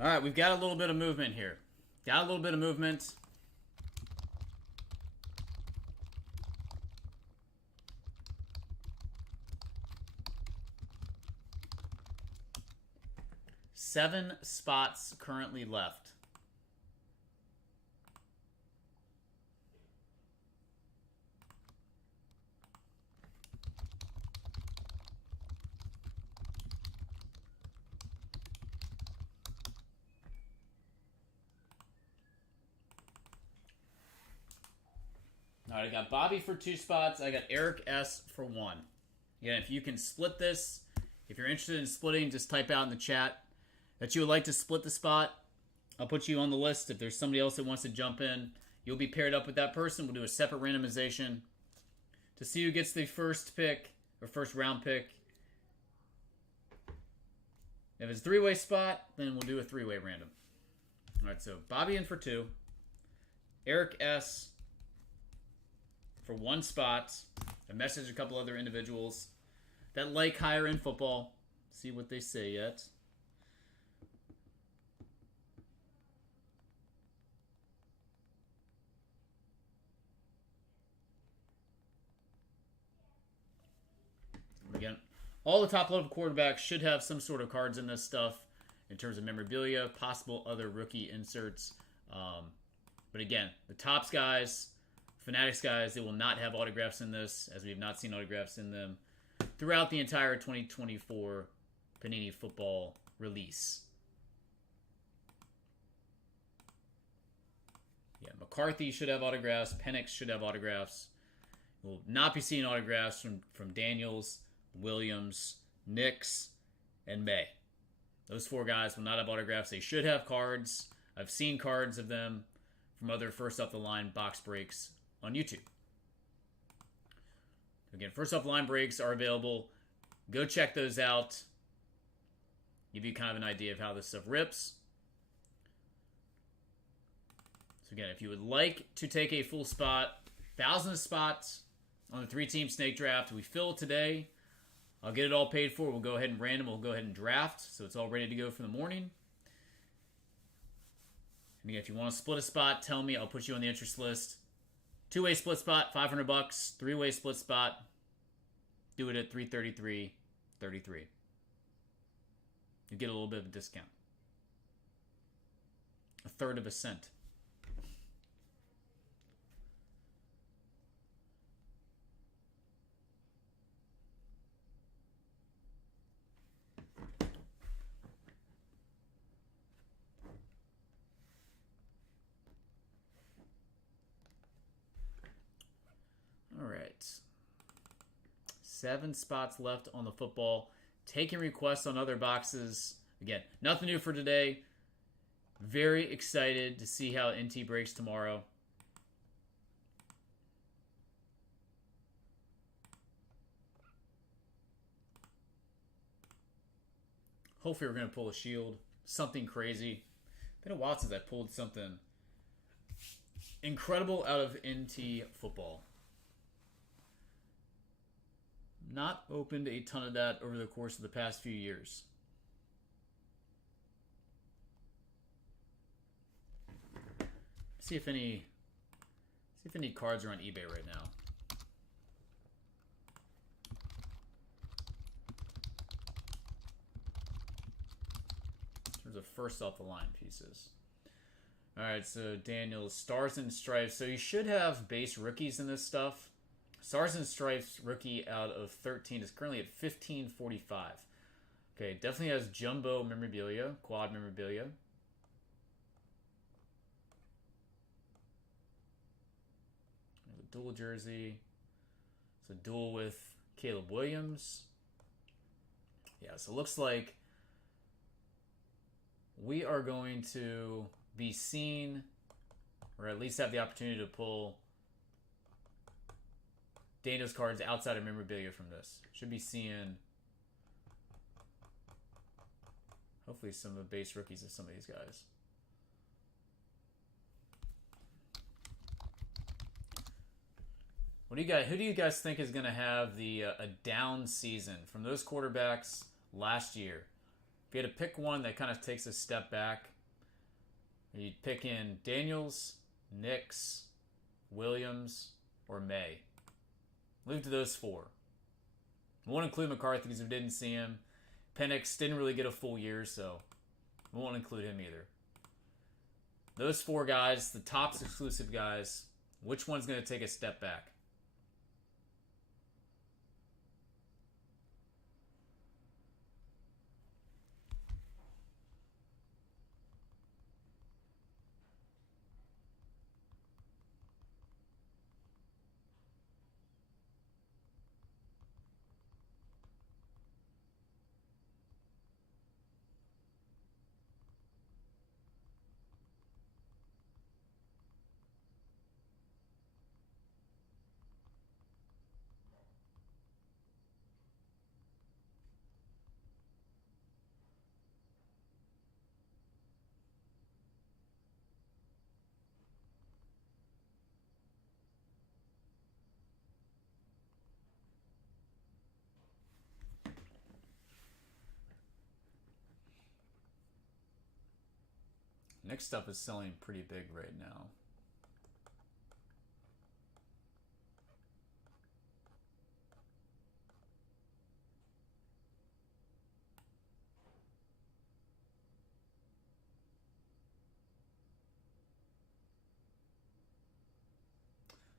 All right, we've got a little bit of movement here. Got a little bit of movement. Seven spots currently left. All right, I got Bobby for 2 spots. I got Eric S for 1. Again, if you can split this, if you're interested in splitting, just type out in the chat that you would like to split the spot. I'll put you on the list. If there's somebody else that wants to jump in, you'll be paired up with that person. We'll do a separate randomization to see who gets the first pick or first round pick. If it's a 3-way spot, then we'll do a 3-way random. All right, so Bobby in for 2. Eric S for 1 spot. I messaged a couple other individuals that like higher end football. See what they say yet. Again, all the top level quarterbacks should have some sort of cards in this stuff in terms of memorabilia, possible other rookie inserts. But again, the Topps guys, Fanatics guys, they will not have autographs in this, as we have not seen autographs in them throughout the entire 2024 Panini football release. Yeah, McCarthy should have autographs. Penix should have autographs. We'll not be seeing autographs from Daniels, Williams, Nix, and May. Those 4 guys will not have autographs. They should have cards. I've seen cards of them from other first off the line box breaks on YouTube. Again, first off the line breaks are available. Go check those out. Give you kind of an idea of how this stuff rips. So again, if you would like to take a full spot, 1,000 spots on the 3-team snake draft we filled today. I'll get it all paid for. We'll go ahead and random. We'll go ahead and draft. So it's all ready to go for the morning. And again, if you want to split a spot, tell me. I'll put you on the interest list. 2-way split spot, $500. 3-way split spot, do it at $333.33. You get a little bit of a discount. 1/3 of a cent. All right. 7 spots left on the football. Taking requests on other boxes. Again, nothing new for today. Very excited to see how NT breaks tomorrow. Hopefully we're going to pull a shield. Something crazy. Been a while since I pulled something incredible out of NT football. Not opened a ton of that over the course of the past few years. See if any cards are on eBay right now. In terms of first off the line pieces. All right, so Daniel, Stars and Stripes. So you should have base rookies in this stuff. Stars and Stripes rookie out of 13 is currently at $15.45. Okay, definitely has jumbo memorabilia, quad memorabilia. There's a dual jersey. It's a dual with Caleb Williams. Yeah, so it looks like we are going to be seen, or at least have the opportunity to pull Daniel's cards outside of memorabilia from this. Should be seeing hopefully some of the base rookies of some of these guys. What do you guys? Who do you guys think is going to have the a down season from those quarterbacks last year? If you had to pick one that kind of takes a step back, you'd pick in Daniels, Nix, Williams, or May. Leave it to those four. We won't include McCarthy because we didn't see him. Penix didn't really get a full year, so we won't include him either. Those four guys, the Topps exclusive guys, which one's going to take a step back? Next stuff is selling pretty big right now.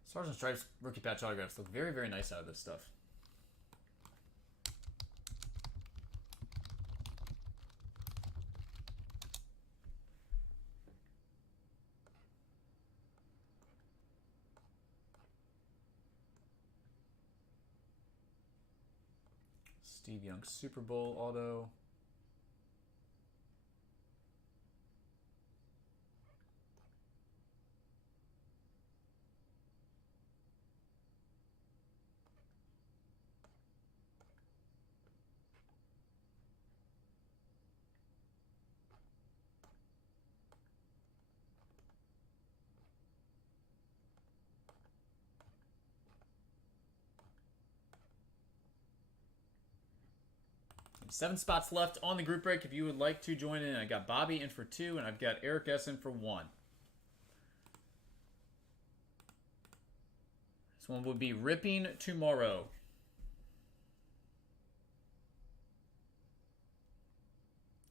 Stars and Stripes rookie patch autographs look very, very nice out of this stuff. Steve Young Super Bowl auto. And 7 spots left on the group break if you would like to join in. I got Bobby in for 2, and I've got Eric S in for 1. This one would be Ripping Tomorrow.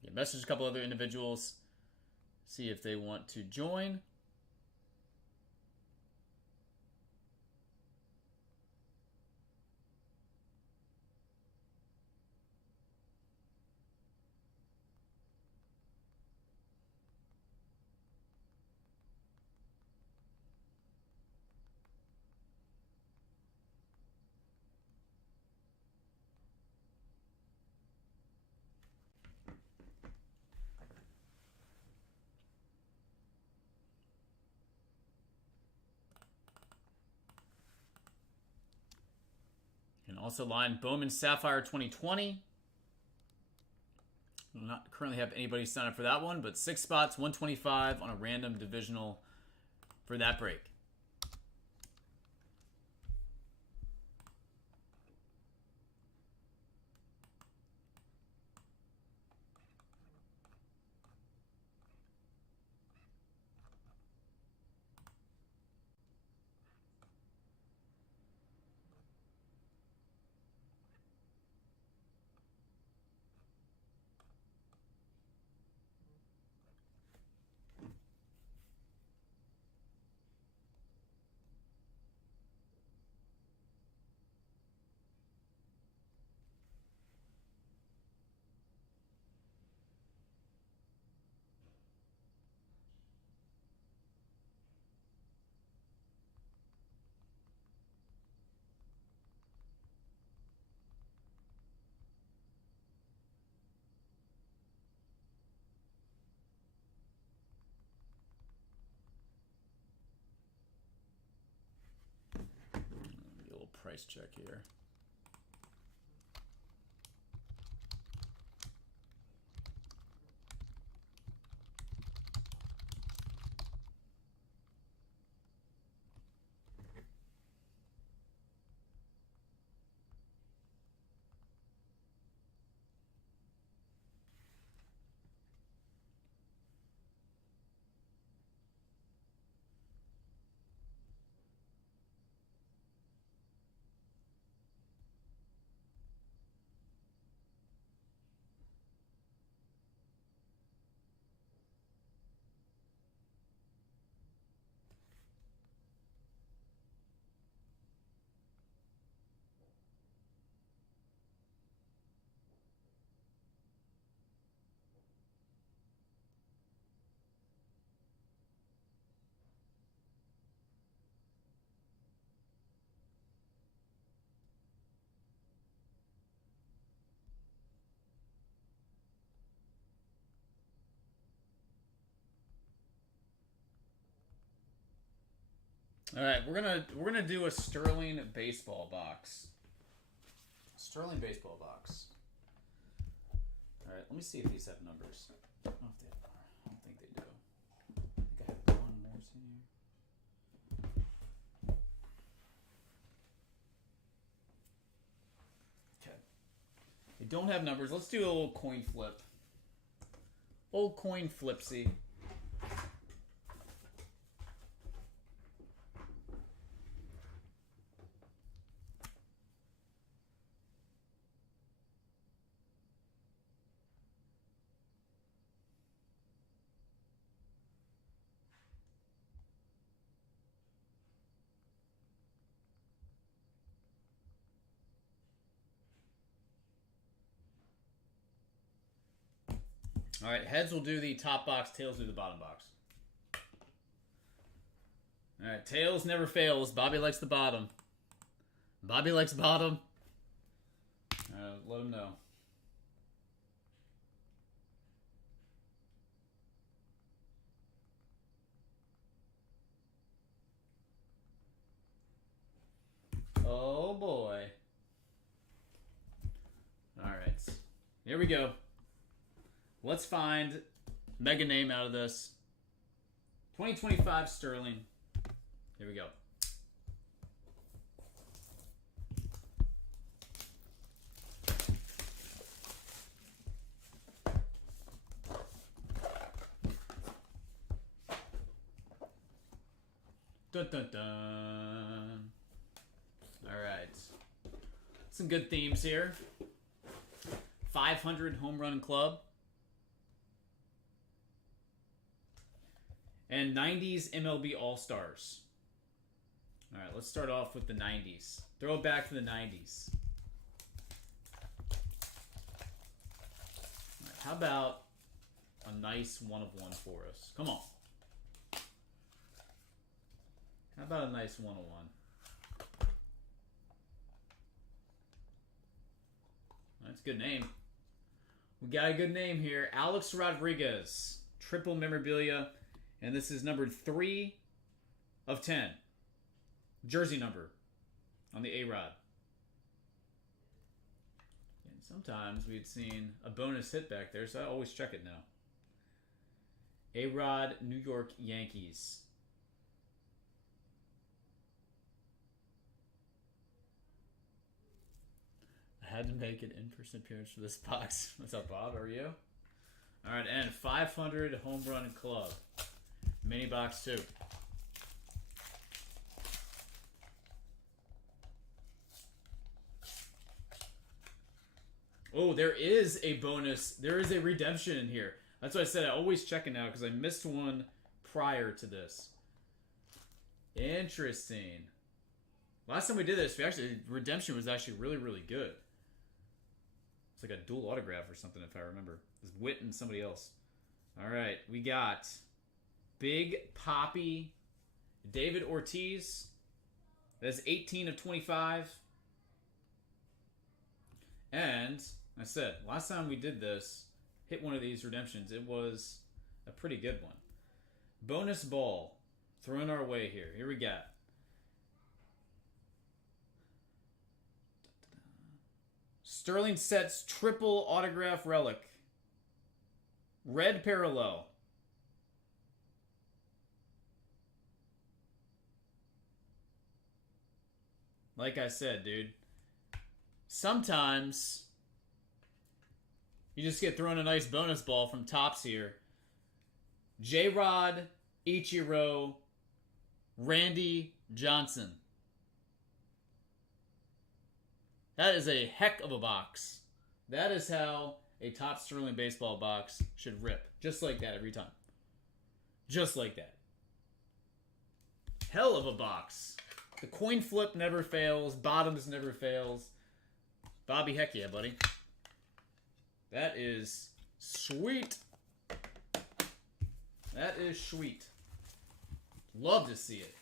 Yeah, message a couple other individuals, see if they want to join. And also line Bowman Sapphire 2020. Will not currently have anybody sign up for that one, but 6 spots, 125 on a random divisional for that break. Price check here. All right, we're gonna do a Sterling baseball box. Sterling baseball box. All right, let me see if these have numbers. I don't know if they are. I don't think they do. I think I have one more in here. Okay. They don't have numbers. Let's do a little coin flip. Old coin flipsy. All right, heads will do the top box, tails do the bottom box. All right, tails never fails. Bobby likes the bottom. Bobby likes bottom. Let him know. Oh boy. All right, here we go. Let's find mega name out of this. 2025 Sterling. Here we go. Dun dun dun. All right. Some good themes here. 500 home run club. And 90s MLB All-Stars. All right, let's start off with the 90s. Throw it back to the 90s. All right, how about a nice one-of-one for us? Come on. How about a nice one-of-one? That's a good name. We got a good name here. Alex Rodriguez. Triple memorabilia. And this is numbered 3 of 10. Jersey number on the A-Rod. And sometimes we'd seen a bonus hit back there, so I always check it now. A-Rod, New York Yankees. I had to make an in-person appearance for this box. What's up, Bob? How are you? All right, and 500 home run club. Mini box 2. Oh, there is a bonus. There is a redemption in here. That's why I said I always check it now because I missed one prior to this. Interesting. Last time we did this, redemption was actually really, really good. It's like a dual autograph or something if I remember. It was Witt and somebody else. All right, we got Big Poppy, David Ortiz. That's 18 of 25. And I said, last time we did this, hit one of these redemptions, it was a pretty good one. Bonus ball thrown our way here. Here we got. Sterling Sets triple autograph relic. Red parallel. Like I said, dude. Sometimes you just get thrown a nice bonus ball from Topps here. J-Rod, Ichiro, Randy Johnson. That is a heck of a box. That is how a Topps Sterling baseball box should rip. Just like that every time. Just like that. Hell of a box. The coin flip never fails. Bottoms never fails. Bobby, heck yeah, buddy. That is sweet. That is sweet. Love to see it.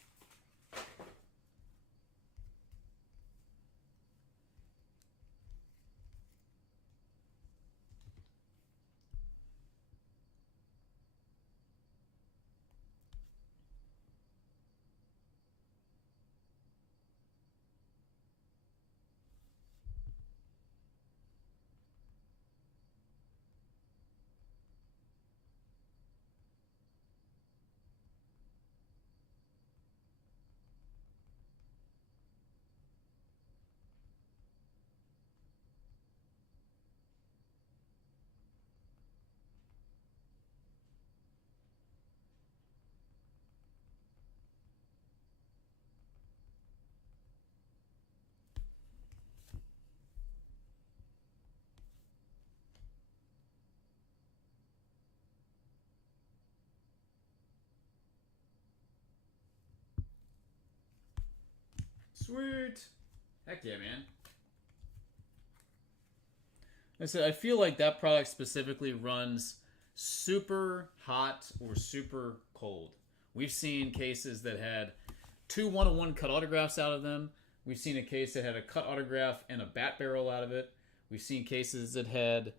Sweet. Heck yeah, man. Like I said, I feel like that product specifically runs super hot or super cold. We've seen cases that had 2 1-of-1 cut autographs out of them. We've seen a case that had a cut autograph and a bat barrel out of it. We've seen cases that had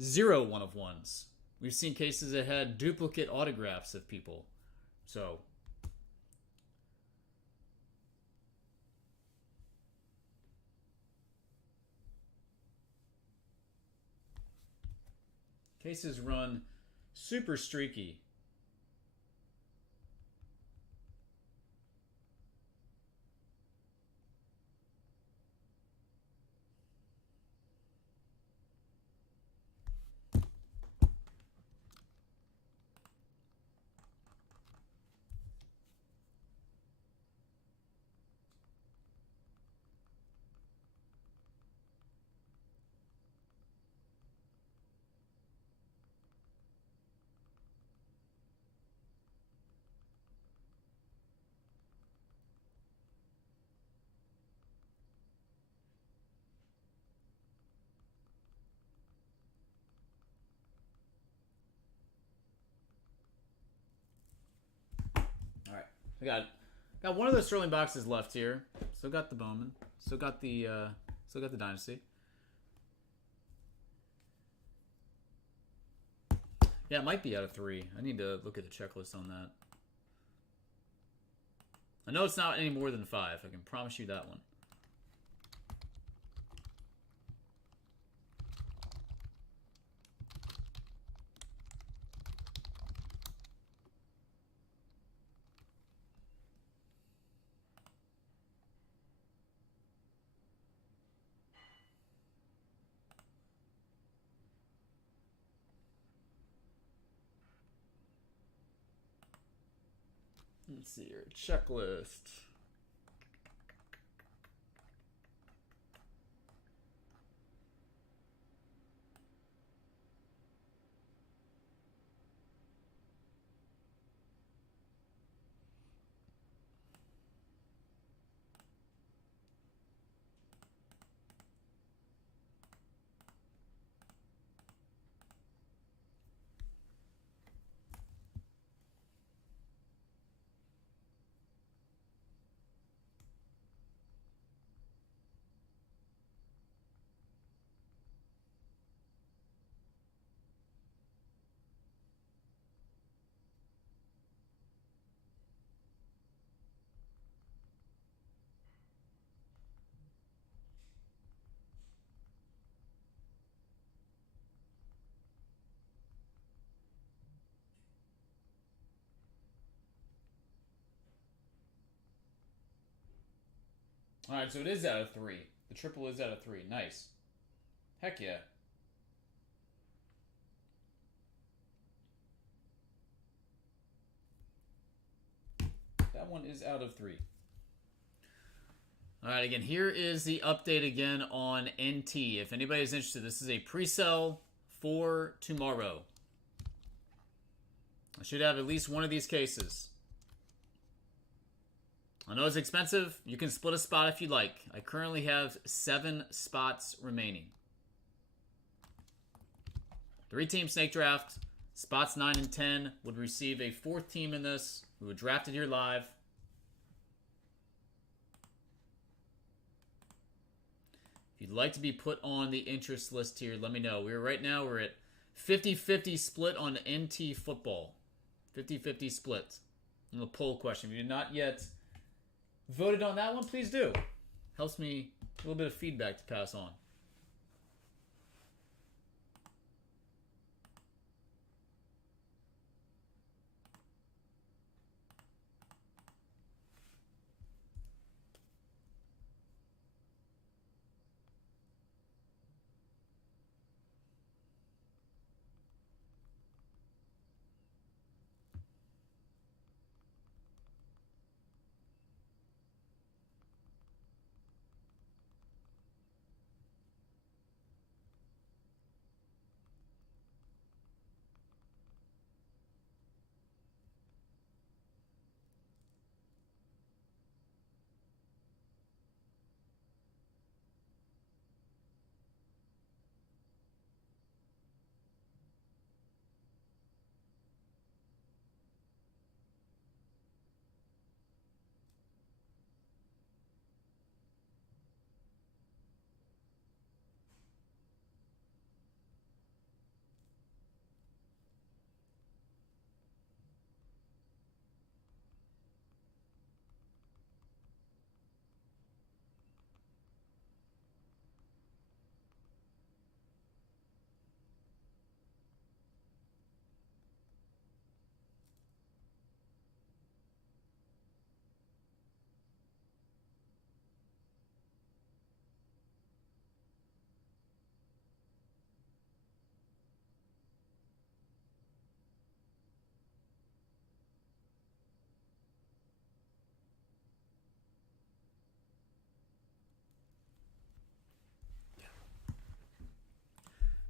0 1-of-1s. We've seen cases that had duplicate autographs of people. So, cases run super streaky. All right, I got one of those Sterling boxes left here. Still got the Bowman. Still got the Dynasty. Yeah, it might be out of 3. I need to look at the checklist on that. I know it's not any more than 5. I can promise you that one. Let's see your checklist. All right, so it is out of 3. The triple is out of 3. Nice. Heck yeah. That one is out of 3. All right, again, here is the update again on NT. If anybody's interested, this is a pre-sale for tomorrow. I should have at least one of these cases. I know it's expensive. You can split a spot if you like. I currently have 7 spots remaining. 3-team snake draft. Spots 9 and 10 would receive a 4th team in this. We would draft it here live. If you'd like to be put on the interest list here, let me know. Right now we're at 50-50 split on NT football. 50-50 split. And the poll question. If you did not yet voted on that one, please do. Helps me a little bit of feedback to pass on.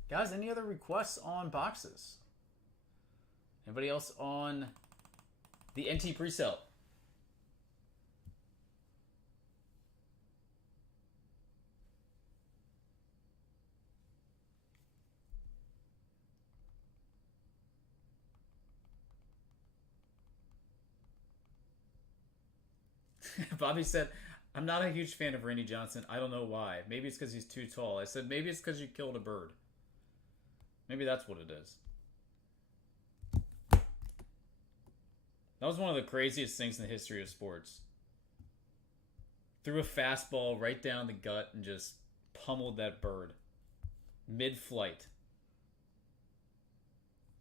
Guys, any other requests on boxes? Anybody else on the NT presale? Bobby said, I'm not a huge fan of Randy Johnson. I don't know why. Maybe it's because he's too tall. I said, maybe it's because you killed a bird. Maybe that's what it is. That was one of the craziest things in the history of sports. Threw a fastball right down the gut and just pummeled that bird. Mid-flight.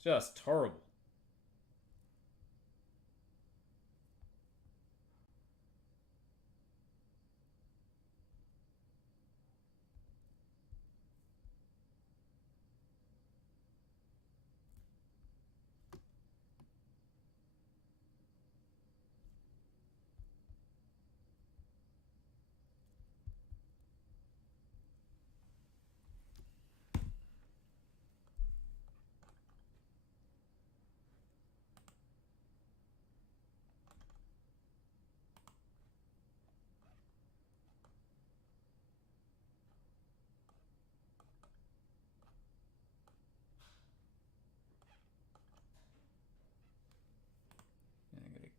Just terrible.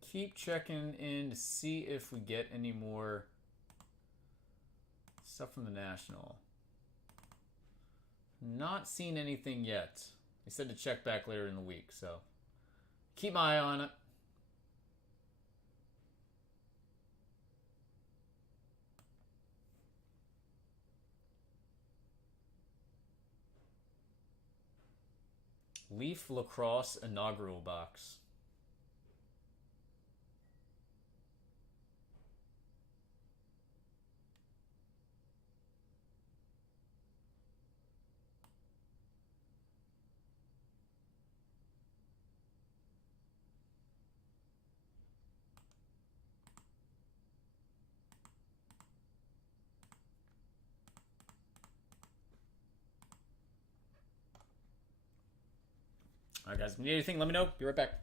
Keep checking in to see if we get any more stuff from the National. Not seen anything yet. They said to check back later in the week, so keep my eye on it. Leaf Lacrosse inaugural box. All right, guys. If you need anything, let me know. Be right back.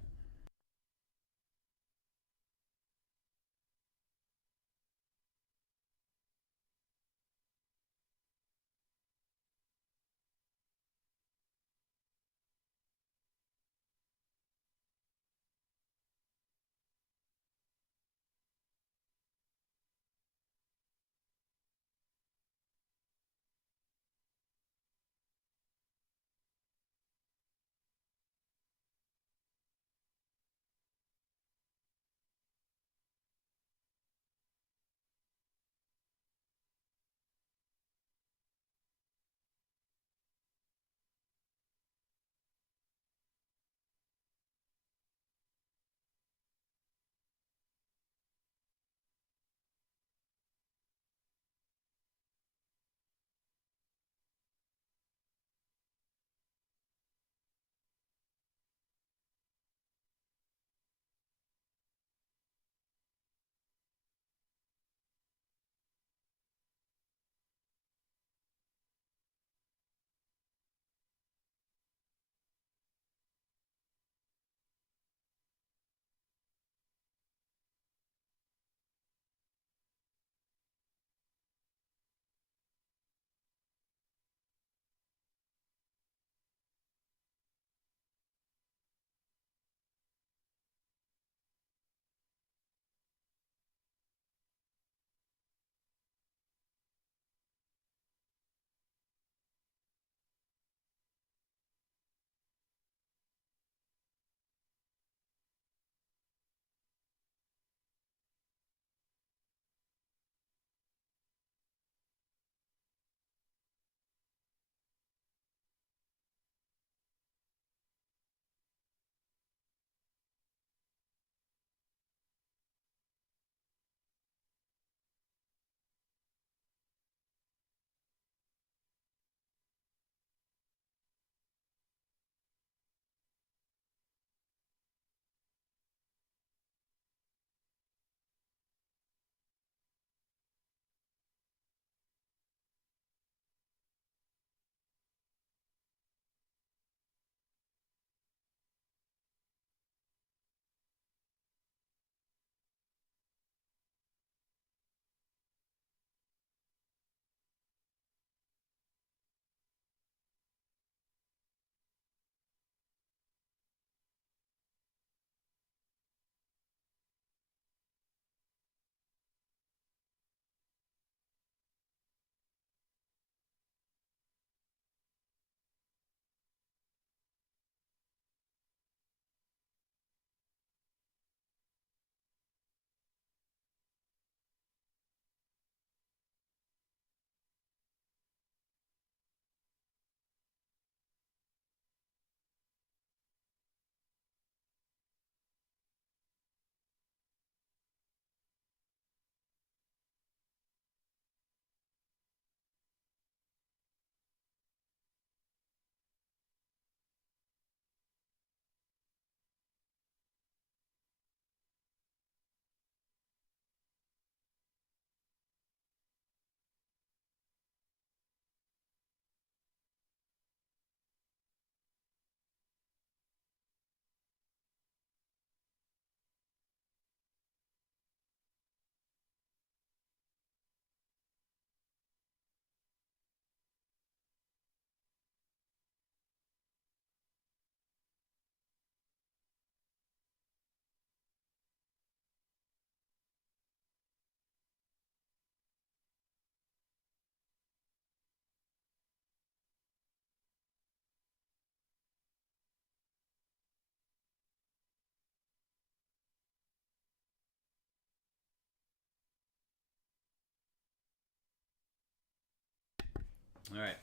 All right.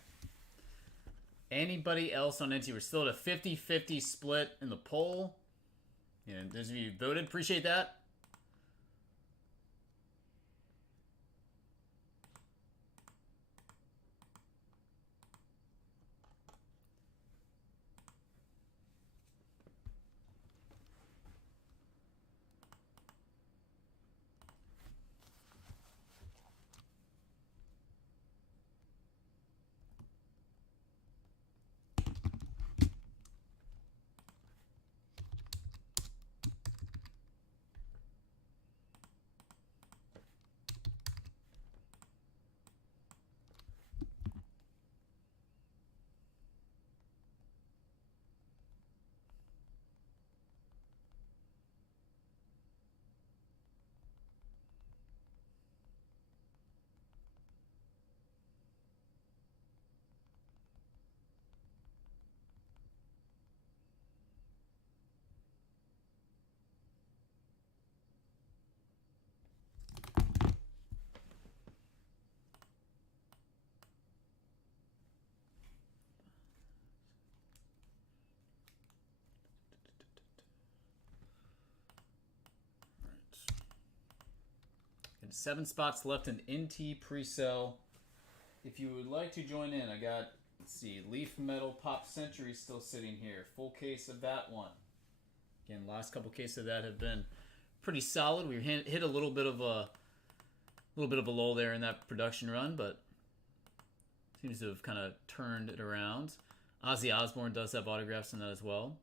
Anybody else on NT? We're still at a 50-50 split in the poll. And those of you who voted, appreciate that. And 7 spots left in NT pre-sale. If you would like to join in, I got, let's see, Leaf Metal Pop Century still sitting here. Full case of that one. Again, last couple cases of that have been pretty solid. We hit a little bit of a lull there in that production run, but seems to have kind of turned it around. Ozzy Osbourne does have autographs in that as well.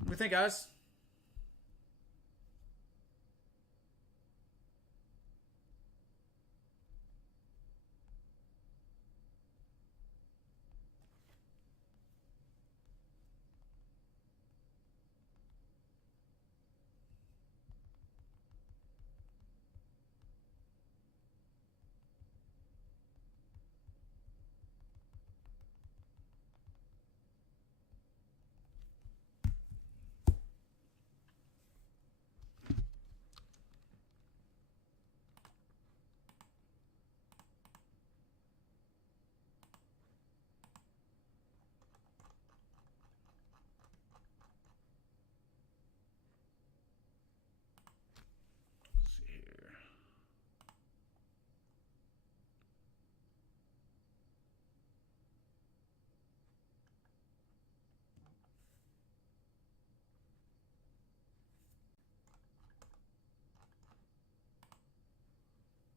What do you think, guys?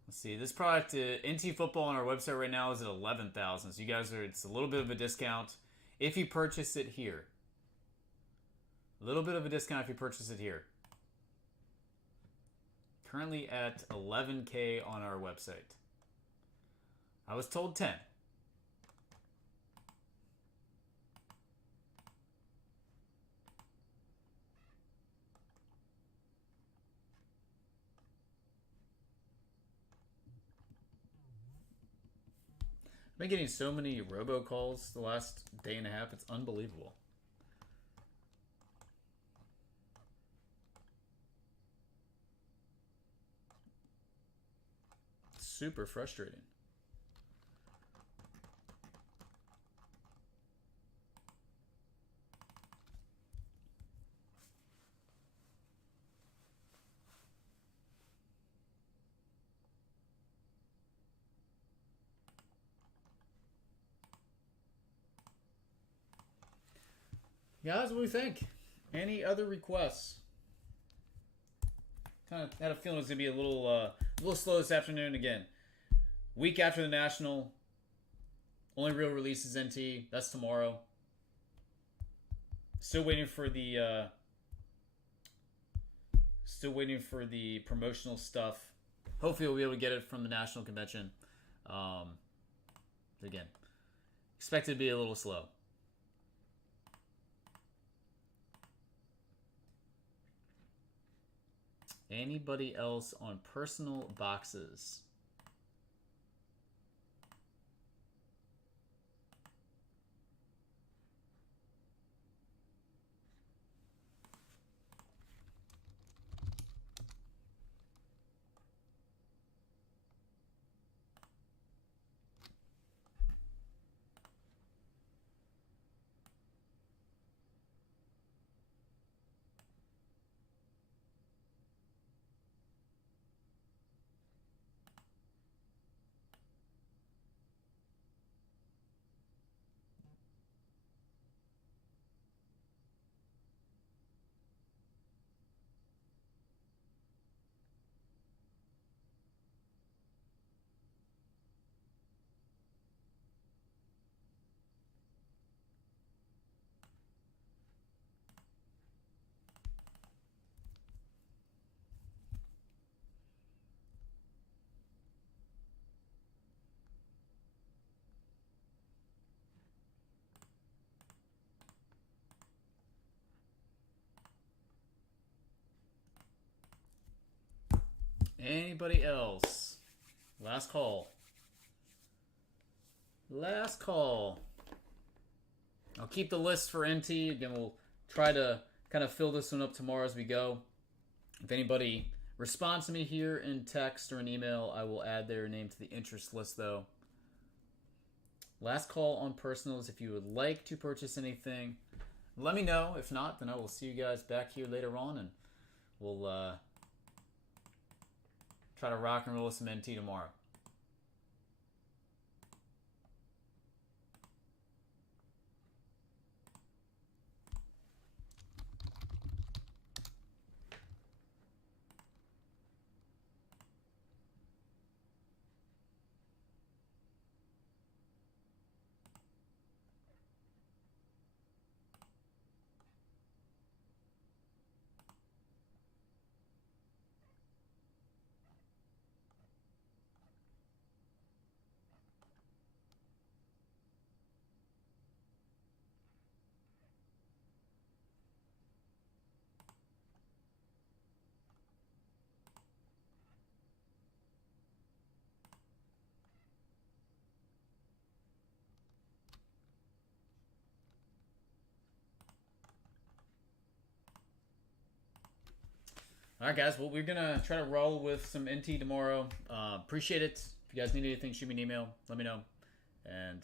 Let's see, this product, NT Football on our website right now is at 11,000. So you guys are, it's a little bit of a discount if you purchase it here. A little bit of a discount if you purchase it here. Currently at 11K on our website. I was told 10. I've been getting so many robocalls the last day and a half. It's unbelievable. It's super frustrating. Guys, what do you think? Any other requests? Kind of had a feeling it was gonna be a little slow this afternoon again. Week after the National, only real release is NT. That's tomorrow. Still waiting for the promotional stuff. Hopefully, we'll be able to get it from the National Convention. Again, expect it to be a little slow. Anybody else on personal boxes? Anybody else? Last call. Last call. I'll keep the list for NT. Again, we'll try to kind of fill this one up tomorrow as we go. If anybody responds to me here in text or an email, I will add their name to the interest list, though. Last call on personals. If you would like to purchase anything, let me know. If not, then I will see you guys back here later on, and we'll try to rock and roll some NT tomorrow. All right, guys. Well, we're going to try to roll with some NT tomorrow. Appreciate it. If you guys need anything, shoot me an email. Let me know. And